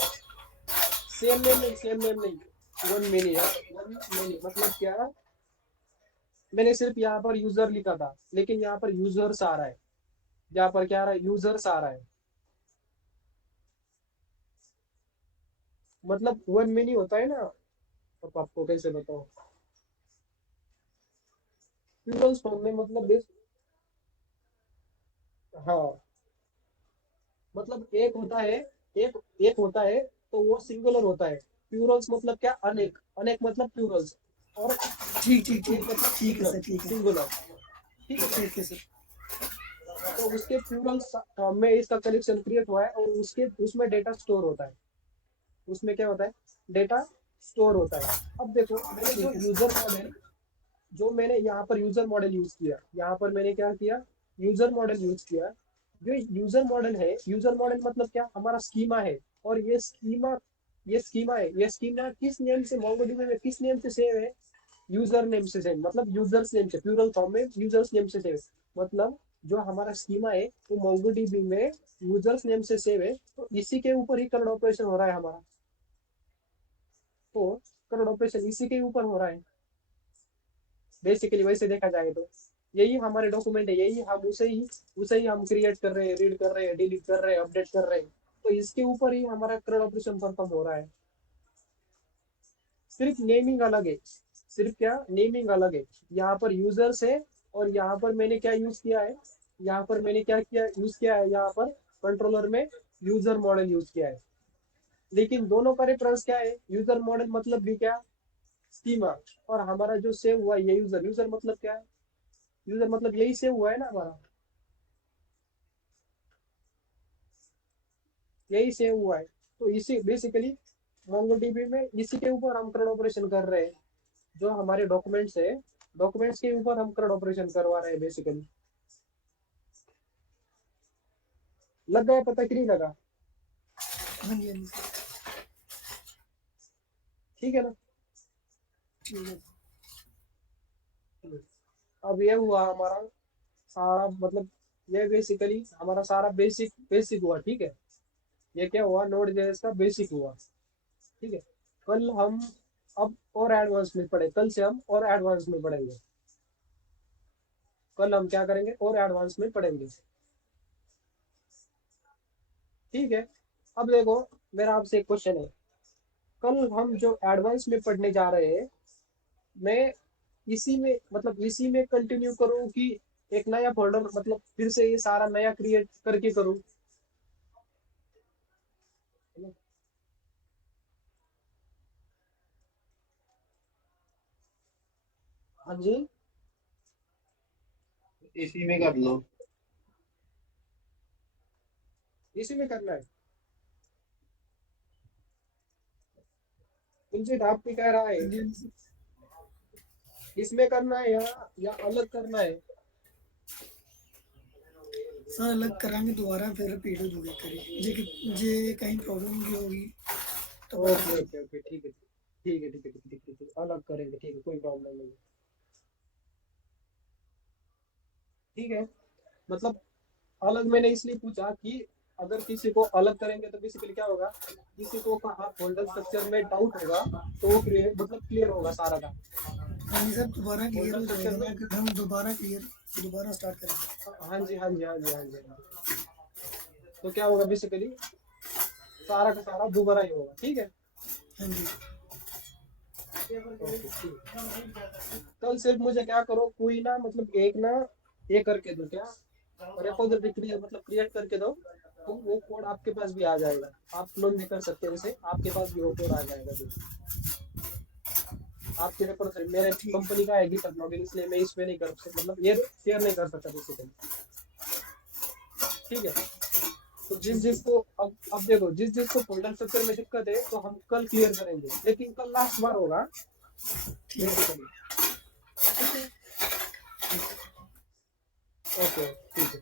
सेम नेम नहीं, सेम नेम नहीं, वन मीनिंग है। वन मीनिंग मतलब क्या, मैंने सिर्फ यहाँ पर यूजर लिखा था, लेकिन यहाँ पर यूजर्स आ रहा है। यहाँ पर क्या आ रहा है, यूजर्स आ रहा है। मतलब वन मीनिंग होता है ना, अब आपको कैसे बताओ, प्लूरल्स फॉर्म में मतलब हाँ, मतलब एक होता है, एक एक होता है तो वो सिंगुलर होता है। प्लूरल्स मतलब क्या, अनेक, अनेक मतलब प्लूरल्स। और ठीक ठीक एक ठीक। मतलब ठीक है सिंगुलर, सर, ठीक है। सिंगुलर। ठीक है, ठीक है सर। तो उसके प्लूरल्स में इसका कलेक्शन क्रिएट हुआ है और उसके उसमें डेटा स्टोर होता है। उसमें क्या होता है, डेटा स्टोर होता है। अब देखो मैंने जो ठीक है यूजर सर। मॉडल, जो मैंने यहाँ पर यूजर मॉडल यूज किया, यहाँ पर मैंने क्या किया, यूजर मॉडल यूज किया। जो यूजर मॉडल है, यूजर मॉडल मतलब क्या, हमारा स्कीमा है। और ये स्कीमा ये स्कीमा है, ये स्कीमा किस नेम से मोंगोडीबी में किस नेम से सेव है? यूजर नेम से सेव, मतलब यूजर्स नेम से, प्लूरल फॉर्म में यूजर्स नेम से सेव। मतलब जो हमारा स्कीमा है वो मोंगोडीबी में यूजर्स नेम से सेव है, तो इसी के ऊपर ही करंट ऑपरेशन हो रहा है हमारा। तो करंट ऑपरेशन इसी के ऊपर हो रहा है बेसिकली, वैसे देखा जाए तो। यही हमारे डॉक्यूमेंट है, यही हम उसे ही हम क्रिएट कर रहे हैं, रीड कर रहे हैं, डिलीट कर रहे हैं, अपडेट कर रहे हैं। तो इसके ऊपर ही हमारा करंट ऑपरेशन परफॉर्म हो रहा है। सिर्फ नेमिंग अलग है, सिर्फ क्या नेमिंग अलग है। यहाँ पर यूजर्स है और यहाँ पर मैंने क्या यूज किया है, यहाँ पर मैंने क्या किया यूज किया है, यहाँ पर कंट्रोलर में यूजर मॉडल यूज किया है। लेकिन दोनों का रेफरेंस क्या है? यूजर मॉडल मतलब भी क्या? स्कीमा। और हमारा जो सेव हुआ ये यूजर, यूजर मतलब क्या है? यूजर मतलब यही सेव हुआ है ना हमारा, यही सेव हुआ है। तो इसी बेसिकली मोंगोडीबी में इसी के ऊपर हम करंट ऑपरेशन कर रहे हैं। जो हमारे डॉक्यूमेंट्स है, डॉक्यूमेंट्स के ऊपर हम करंट ऑपरेशन करवा रहे हैं बेसिकली। लग गया पता कि नहीं लगा? हाँ जी, हाँ जी सर। ठीक है ना? ठीक है। अब ये हुआ हमारा सारा, मतलब ये बेसिकली हमारा सारा बेसिक बेसिक हुआ। ठीक है, ये क्या हुआ? नोड जेएस का बेसिक हुआ। ठीक है, कल हम अब और एडवांस में पढ़े, कल से हम और एडवांस में पढ़ेंगे। कल हम क्या करेंगे? और एडवांस में पढ़ेंगे। ठीक है, अब देखो मेरा आपसे एक क्वेश्चन है। कल हम जो एडवांस में पढ़ने जा रहे हैं, मैं इसी में मतलब इसी में कंटिन्यू करूं कि एक नया फोल्डर, मतलब फिर से ये सारा नया क्रिएट करके करूं? हाँ जी, इसी में कर लो। इसी में करना है। तुमसे आप भी कह रहा है हाँ जी, हाँ जी इसमें करना है या अलग करना है? सर, अलग कराएंगे दोबारा, फिर रिपीट हो जाएगी करी जे कहीं प्रॉब्लम भी होगी तो बता ओके दें। ओके ओके, ठीक है ठीक है ठीक है ठीक है ठीक है ठीक है, अलग करेंगे, ठीक है, कोई प्रॉब्लम नहीं है। ठीक है, मतलब अलग मैंने इसलिए पूछा कि अगर किसी को अलग करेंगे तो बेसिकली क्या होगा, किसी को कहा फोल्डर स्ट्रक्चर में डाउट होगा तो वो क्लियर, मतलब क्लियर होगा सारा का। हाँ जी सर, दोबारा क्लियर फोल्डर हो स्ट्रक्चर जाएगा में, ना, अगर हम दोबारा स्टार्ट करेंगे। हाँ जी हाँ जी हाँ जी हाँ जी हाँ जी। तो क्या होगा बेसिकली, सारा का सारा दोबारा ही होगा। ठीक है, हाँ जी। ओके ठीक। कल सिर्फ मुझे क्या करो, कोई ना मतलब एक ना ये करके दो क्या, रेपोजिटरी क्रिएट, मतलब क्रिएट करके दो, तो वो कोड आपके पास भी आ जाएगा। आप क्लोन भी कर सकते हैं, जैसे आपके पास भी वो कोड आ जाएगा। जो आपके रेपोजिटरी मेरे ठीक है। कंपनी का है गिटहब लॉगिन, इसलिए मैं इसमें नहीं कर सकता, मतलब ये शेयर नहीं कर सकता बेसिकली। ठीक है, तो जिस जिसको अब देखो, जिस जिसको फोल्डर स्ट्रक्चर में दिक्कत है तो हम कल क्लियर करेंगे, लेकिन कल लास्ट बार होगा ठीक है। बेसिकली। ओके ठीक है,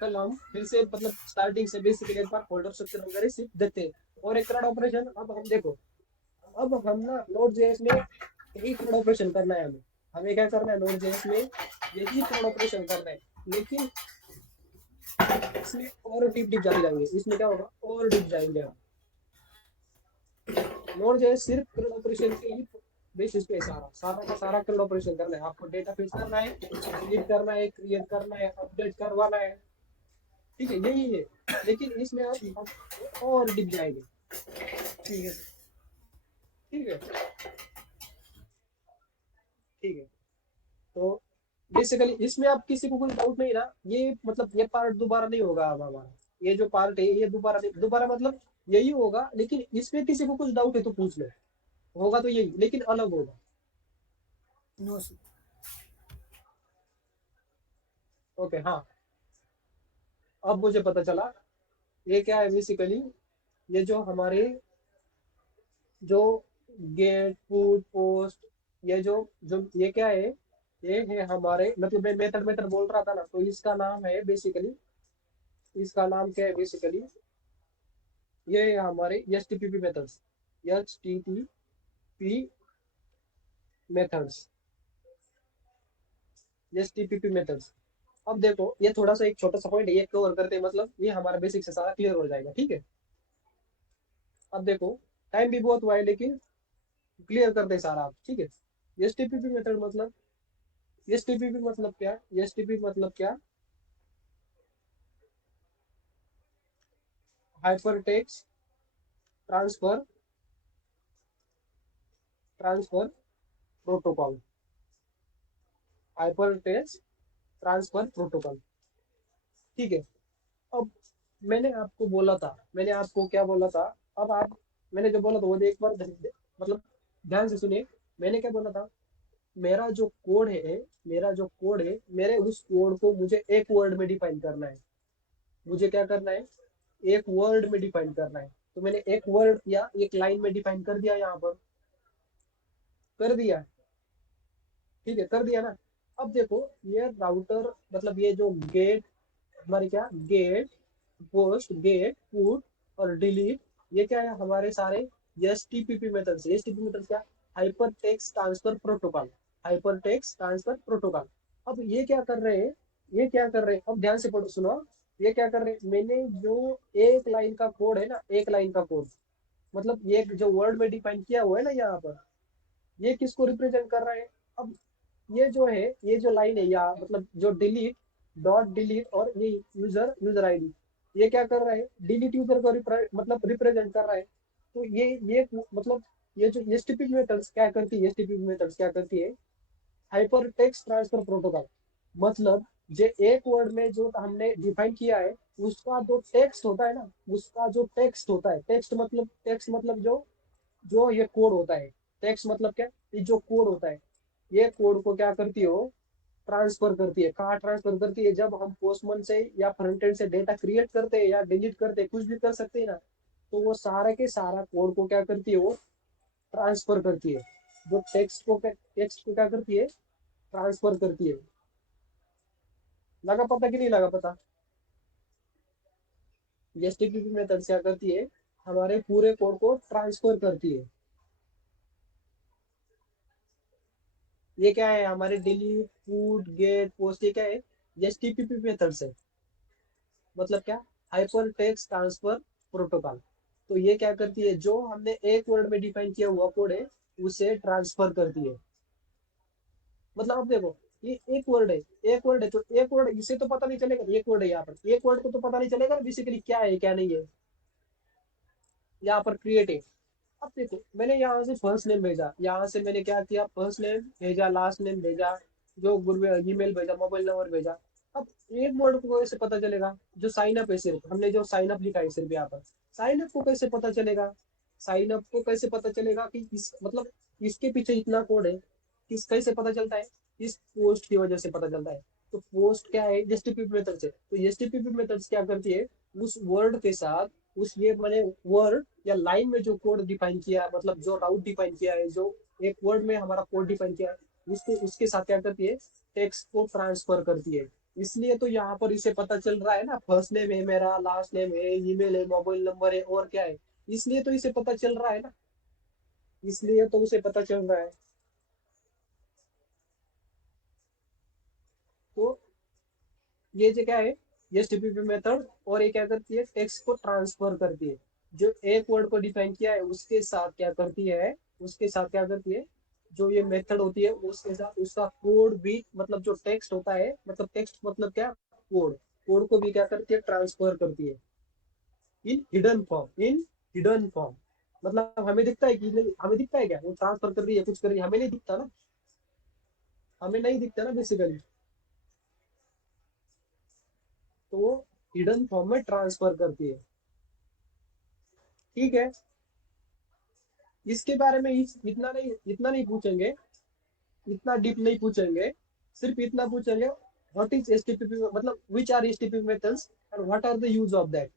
कल हम फिर से मतलब स्टार्टिंग से बेसिकली एक बार फोल्डर स्ट्रक्चर वगैरह सिर्फ देते हैं। और एक करंट ऑपरेशन, अब हम देखो, अब हम ना नोड जेएस में यही करंट ऑपरेशन करना है। हमें हमें क्या करना है? नोड जेएस में यही करंट ऑपरेशन करना है, लेकिन इसमें और डीप जाएंगे। इसमें क्या होगा? और डीप जाएंगे हम। नोड जेएस सिर्फ करंट ऑपरेशन के ही बेसिस पे सारा सारा का सारा करंट ऑपरेशन करना है। आपको डेटा फिक्स करना है, डिलीट करना है, क्रिएट करना है, अपडेट करवाना है। ठीक है, यही है। लेकिन इसमें ठीक अब और डिप जाएंगे। ठीक है सर। ठीक है ठीक है, तो बेसिकली इसमें आप किसी को कोई डाउट नहीं ना, ये मतलब ये पार्ट दोबारा नहीं होगा अब हमारा। ये जो पार्ट है ये दोबारा नहीं, दोबारा मतलब यही होगा, लेकिन इसमें किसी को कुछ डाउट है तो पूछ लो। होगा तो यही, लेकिन अलग होगा। No sir. ओके हाँ, अब मुझे पता चला ये क्या है बेसिकली। ये जो हमारे जो गेट पुट पोस्ट, ये जो जो ये क्या है? ये है हमारे, मतलब मैं मेथड मेथड बोल रहा था ना, तो इसका नाम है बेसिकली, इसका नाम क्या है बेसिकली? ये है हमारे HTTP methods, HTTP methods, HTTP methods. अब देखो ये थोड़ा सा एक छोटा सा पॉइंट ये कवर करते हैं, मतलब ये हमारा बेसिक से सारा क्लियर हो जाएगा, ठीक है। अब देखो टाइम भी बहुत हुआ है, लेकिन क्लियर करते हैं सारा आप, ठीक है। एचटीटीपी मेथड मतलब, एचटीटीपी मतलब क्या, एचटीटीपी मतलब क्या, hypertext transfer transfer protocol, hypertext transfer protocol, ठीक है। अब मैंने आपको बोला था, मैंने आपको क्या बोला था, अब आप, मैंने जो बोला था वो एक बार मतलब ध्यान से सुनिए। मैंने क्या बोला था, मेरा जो कोड है, मेरा जो कोड है, मेरे उस कोड को मुझे एक वर्ड में डिफाइन करना है। मुझे क्या करना है, एक वर्ड में डिफाइन करना है। तो मैंने एक वर्ड या एक लाइन में डिफाइन कर दिया, यहाँ पर कर दिया, ठीक है, कर दिया ना। अब देखो ये राउटर, मतलब ये जो गेट हमारे क्या, गेट, पोस्ट, गेट, पुट और डिलीट, ये क्या है हमारे सारे एचटीटीपी मेथड्स। एचटीटीपी मेथड्स क्या, hyper text transfer protocol, hyper text transfer protocol. अब ये क्या कर रहे हैं, ये क्या कर रहे हैं, अब ध्यान से पढ़ो, सुनो। ये क्या कर रहे हैं, मैंने जो एक लाइन का कोड है ना, एक लाइन का कोड, मतलब ये जो वर्ड में डिफाइन किया हुआ है ना यहाँ पर, ये किसको रिप्रेजेंट कर रहा है। अब ये जो है, ये जो लाइन है या मतलब जो डिलीट, डॉट डिलीट और ये यूजर, यूजर आईडी, ये क्या कर रहा है, डिलीट यूजर को मतलब रिप्रेजेंट कर रहा है। तो ये मतलब ये जो एचटीटीपी मेथड्स क्या करती है, एचटीटीपी मेथड्स क्या करती है, हाइपर टेक्स्ट ट्रांसफर प्रोटोकॉल। मतलब जो एक वर्ड में जो हमने डिफाइन किया है, उसका जो टेक्स्ट होता है ना, उसका जो टेक्स्ट होता है, टेक्स्ट मतलब जो जो ये कोड होता है, टेक्स्ट मतलब क्या, ये जो कोड होता है, ये कोड को क्या करती हो, ट्रांसफर करती है। कहाँ ट्रांसफर करती है, जब हम पोस्टमैन से या फ्रंट एंड से डेटा क्रिएट करते हैं या डिलीट करते हैं, कुछ भी कर सकते हैं ना, तो वो सारा के सारा कोड को क्या करती है, वो ट्रांसफर करती है। जो टेक्स्ट को क्या करती है, ट्रांसफर करती है। लगा पता कि नहीं लगा पता। एचटीटीपी मेथड क्या करती है, हमारे पूरे कोड को ट्रांसफर करती है। ये क्या है हमारे डिलीट, पुट, गेट, पोस्ट, ये क्या है, एचटीटीपी मेथड्स है। मतलब क्या, हाइपर टेक्स्ट ट्रांसफर प्रोटोकॉल। तो ये क्या करती है, जो हमने एक वर्ड में डिफाइन किया हुआ कोड है, उसे ट्रांसफर करती है। मतलब अब देखो, ये एक वर्ड है, एक वर्ड है, तो एक वर्ड इसे तो पता नहीं चलेगा, एक वर्ड है यहाँ पर, एक वर्ड को तो पता नहीं चलेगा बेसिकली क्या है क्या नहीं है, यहाँ पर क्रिएट है। अब देखो मैंने यहाँ से फर्स्ट नेम भेजा, यहाँ से मैंने क्या किया, फर्स्ट नेम भेजा, लास्ट नेम भेजा, जो ईमेल भेजा, मोबाइल नंबर भेजा। अब एक वर्ड को कैसे पता चलेगा, जो साइन अप है, सिर्फ हमने जो साइन अप लिखा है सिर्फ यहाँ पर, साइन अप को कैसे पता चलेगा, साइन अप को कैसे पता चलेगा कि इस मतलब इसके पीछे इतना कोड है, किस कैसे पता चलता है, इस पोस्ट की वजह से पता चलता है। तो पोस्ट क्या है, एचटीटीपी मेथड से, तो एचटीटीपी मेथड क्या करती है, उस वर्ड के साथ, उस ये मैंने वर्ड या लाइन में जो कोड डिफाइन किया है, मतलब जो राउट डिफाइन किया है, जो एक वर्ड में हमारा कोड डिफाइन किया है, उसको उसके साथ क्या करती है, टेक्स्ट को ट्रांसफर करती है। इसलिए तो यहाँ पर इसे पता चल रहा है ना, फर्स्ट नेम है मेरा, लास्ट नेम है, ईमेल है, मोबाइल नंबर है, और क्या है, इसलिए तो इसे पता चल रहा है ना, इसलिए तो उसे पता चल रहा है। तो ये जो क्या है, ये एचटीटीपी मेथड, और ये क्या करती है, टेक्स्ट को ट्रांसफर करती है। जो एक वर्ड को डिफाइन किया है उसके साथ क्या करती है, उसके साथ क्या करती है, जो ये मेथड होती है उसके साथ उसका कोड भी, मतलब जो टेक्स्ट होता है, मतलब टेक्स्ट मतलब क्या, कोड, कोड को भी क्या करती है, ट्रांसफर करती है इन हिडन फॉर्म, इन हिडन फॉर्म। मतलब हमें दिखता है कि नहीं, हमें दिखता है क्या, वो ट्रांसफर कर रही है, कुछ कर रही है, हमें नहीं दिखता ना, हमें नहीं दिखता ना बेसिकली। तो वो हिडन फॉर्म में ट्रांसफर करती है, ठीक है। इसके बारे में इतना नहीं पूछेंगे, इतना डीप नहीं पूछेंगे, सिर्फ इतना पूछेंगे, व्हाट इज एचटीटीपी, मतलब which are HTTP methods and what are the use of that.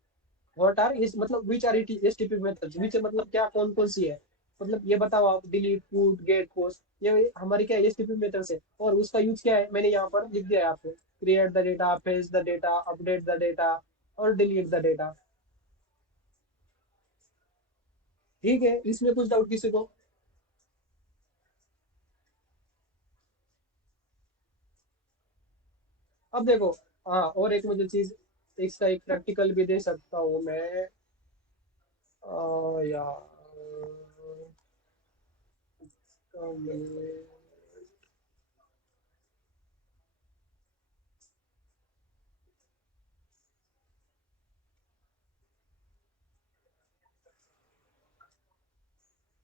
What are is मतलब which are HTTP methods, which मतलब क्या, कौन कौन सी है, मतलब ये बताओ आप, डिलीट, पुट, गेट, पोस्ट, ये हमारी क्या एचटीटीपी मेथड्स है, और उसका यूज क्या है, मैंने यहाँ पर लिख दिया है आपको, create the data, fetch the data, update the data और डिलीट द डेटा। ठीक है, इसमें कुछ डाउट किसी को? अब देखो, हाँ, और एक मुझे चीज, इसका एक प्रैक्टिकल भी दे सकता हूँ मैं। यार,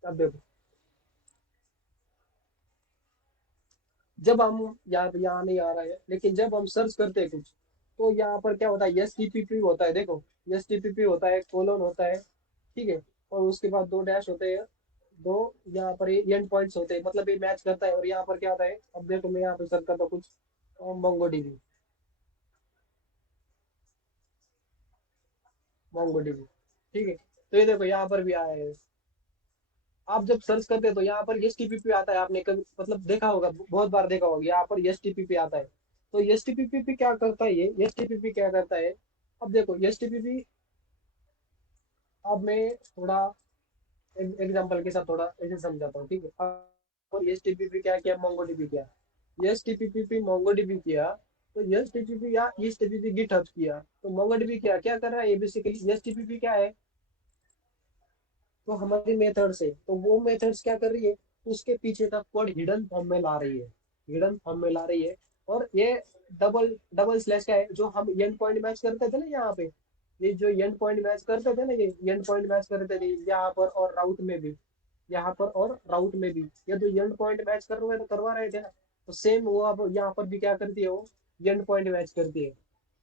अब देखो, जब हम यहाँ नहीं आ रहा है, लेकिन जब हम सर्च करते हैं कुछ, तो यहाँ पर क्या होता है, एस टी पी पी होता है, देखो, एस टी पी पी होता है, कोलन होता है, ठीक है, और उसके बाद दो डैश होते हैं, दो यहाँ पर एंड पॉइंट्स होते हैं, मतलब ये मैच करता है, और यहाँ पर क्या होता है, अब देखो मैं यहाँ पर सर्च करता हूँ कुछ, मोंगो डीबी, मोंगो डीबी, ठीक है, तो ये देखो यहाँ पर भी आया है। आप जब सर्च करते हैं तो यहाँ पर एस टी पी पी आता है, आपने कभी मतलब देखा होगा, बहुत बार देखा होगा, यहाँ पर एस टी पी पी आता है। तो एस टी पी पी क्या करता है, ये एस टी पी पी क्या करता है, अब देखो एस टी पी पी, अब मैं थोड़ा एग्जांपल के साथ थोड़ा ऐसे समझाता हूँ, ठीक है। और एस टी पी पी क्या किया, मोंगोडीबी किया, S T P P MongoDB किया, तो एस टी पी पी या S T P P GitHub किया, तो मोंगोडीबी क्या क्या कर रहा है, ये basically S T P P क्या है, तो हमारी मेथड्स है, तो वो मेथड्स क्या कर रही है, उसके पीछे का कोड हिडन फॉर्म में ला रही है, हिडन फॉर्म में ला रही है। और ये डबल डबल स्लैश का है, जो हम एंड पॉइंट मैच करते थे ना यहाँ पे, ये जो एंड पॉइंट मैच करते थे ना, ये एंड पॉइंट मैच करते थे यहाँ पर और राउट में भी, यहाँ पर और राउट में भी, ये तो एंड पॉइंट मैच करवा रहे थे ना, तो सेम वो अब यहाँ पर भी क्या करती है, वो एंड पॉइंट मैच करती है,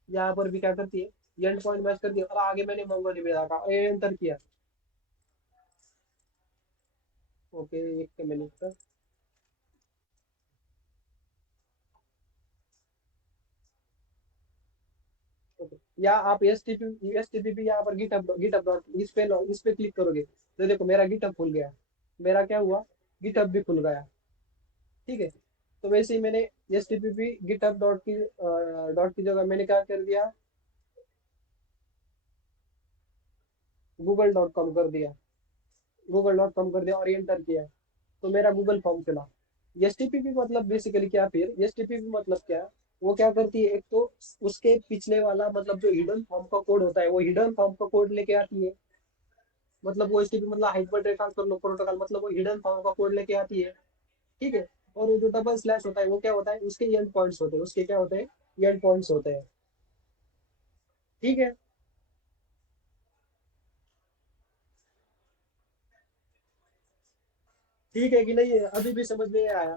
यहाँ पर भी क्या करती है, एंड पॉइंट मैच करती है। और आगे मैंने मंगोली में रखा, एंटर किया, ओके, एक मिनट का, ओके, या आप एस टी पी पी यहाँ पर गिटअप डॉट इस पे क्लिक करोगे, तो देखो मेरा गिटअप खुल गया, मेरा क्या हुआ, गिटअप भी खुल गया, ठीक है। तो वैसे ही मैंने S T P P GitHub dot की जगह मैंने क्या कर दिया, गूगल.com कर दिया, गूगल.com कर दिया और एंटर किया, तो मेरा गूगल फॉर्म चला। एस टी पी पी मतलब बेसिकली क्या, फिर एस टी पी पी मतलब क्या, वो क्या करती है, एक तो उसके पिछले वाला मतलब जो हिडन फॉर्म का कोड होता है, वो हिडन फॉर्म का कोड लेके आती है, मतलब वो एचटीटीपी मतलब हाइपर ट्रांसफर प्रोटोकॉल, मतलब वो हिडन फॉर्म का कोड लेके आती है, ठीक है। और वो जो डबल स्लैश होता है, वो क्या होता है, उसके एंड पॉइंट्स होते हैं, उसके क्या होते हैं, एंड पॉइंट्स होते हैं, ठीक है। ठीक है कि नहीं है, अभी भी समझ में आया?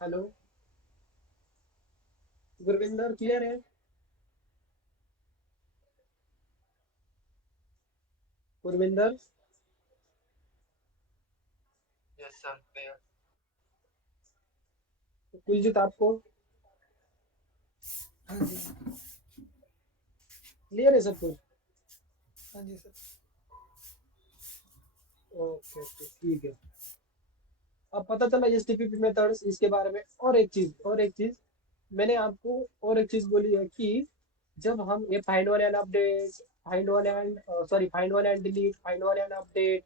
हेलो, गुरविंदर, क्लियर है? Gurvinder, yes sir. कुलजीत, आपको हाँ जी। क्लियर है सब कुछ? हाँ जी सर। ओके ओके, ठीक है। अब पता चला S T P P methods, इसके बारे में। और एक चीज मैंने आपको और एक चीज बोली है कि जब हम ये find one and update, find one and delete, find one and update,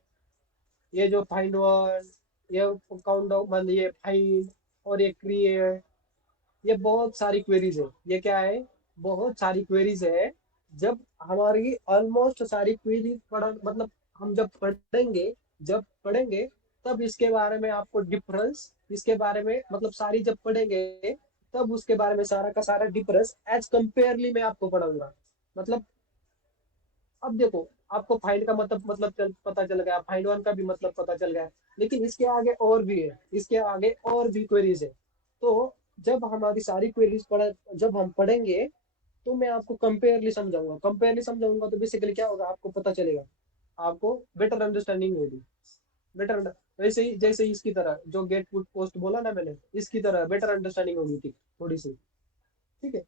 ये जो फाइंड वन, ये काउंट डाउन, मतलब ये फाइंड, और ये क्रिएट, ये बहुत सारी क्वेरीज है, ये क्या है, बहुत सारी क्वेरीज है। जब हमारी ऑलमोस्ट सारी क्वेरीज पढ़ मतलब हम जब पढ़ेंगे तब इसके बारे में आपको डिफरेंस, इसके बारे में मतलब सारी जब पढ़ेंगे तब उसके बारे में सारा का सारा डिफरेंस एज कंपेयरली मैं आपको पढ़ाऊंगा। मतलब अब देखो, आपको फाइंड का पता चल गया, फाइंड वन का भी मतलब पता चल गया, लेकिन इसके आगे और भी है, इसके आगे और भी क्वेरीज है। तो जब हमारी सारी क्वेरीज जब हम पढ़ेंगे, तो मैं आपको कंपेयरली समझाऊंगा तो बेसिकली क्या होगा, आपको पता चलेगा, आपको बेटर अंडरस्टैंडिंग होगी, बेटर। वैसे ही जैसे इसकी तरह जो गेट पुट पोस्ट बोला ना मैंने, इसकी तरह बेटर अंडरस्टैंडिंग होगी थी थोड़ी सी, ठीक है।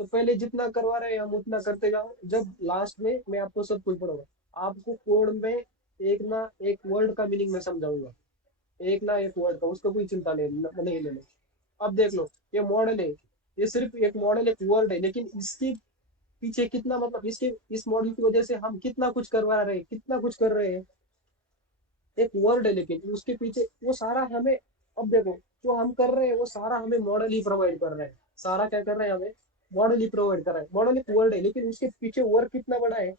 तो पहले जितना करवा रहे हैं हम उतना करते जाओ, जब लास्ट में मैं आपको सब कुछ पढ़ाऊंगा, आपको कोड में एक ना एक वर्ड का मीनिंग मैं समझाऊंगा, एक ना एक वर्ड का, उसका कोई चिंता नहीं लेना। अब देख लो, ये मॉडल है, ये सिर्फ एक मॉडल, एक वर्ड है, लेकिन इसकी पीछे कितना, मतलब इसके इस मॉडल की वजह से हम कितना कुछ करवा रहे हैं, कितना कुछ कर रहे हैं। एक वर्ड है लेकिन उसके पीछे वो सारा हमें, अब देखो जो हम कर रहे हैं वो सारा हमें मॉडल ही प्रोवाइड कर रहे हैं। सारा क्या कर रहे हैं, हमें मॉडल ही प्रोवाइड कर रहा है। मॉडल एक वर्ड है लेकिन उसके पीछे वर्क कितना बड़ा है,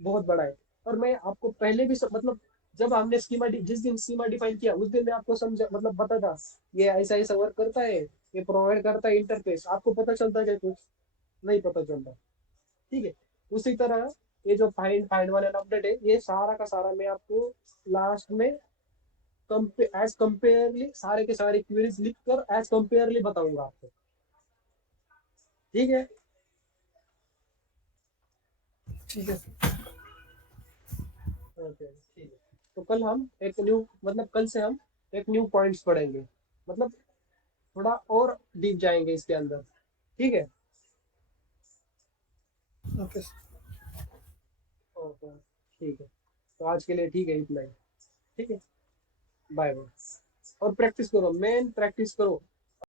बहुत बड़ा है। और मैं आपको पहले भी मतलब जब हमने स्कीमा, जिस दिन स्कीमा डिफाइन किया उस दिन मैं आपको समझा, मतलब बता था ये ऐसा ऐसा वर्क करता है, ये प्रोवाइड करता है इंटरफेस। आपको पता चलता है कुछ नहीं पता चलता, ठीक है। उसी तरह ये जो फाइंड फाइंड वाला अपडेट है, ये सारा का सारा मैं आपको लास्ट में एज कंपेयरली सारे के सारे क्वेरीज लिख कर एज कंपेयरली बताऊंगा आपको, ठीक है। ठीक है। ओके ठीक है। तो कल हम एक न्यू, मतलब कल से हम एक न्यू पॉइंट्स पढ़ेंगे, मतलब थोड़ा और डीप जाएंगे इसके अंदर, ठीक है। ओके। ओके ठीक है। तो आज के लिए ठीक है, इतना ही, ठीक है। Bye bye. और प्रैक्टिस करो, मेन प्रैक्टिस करो।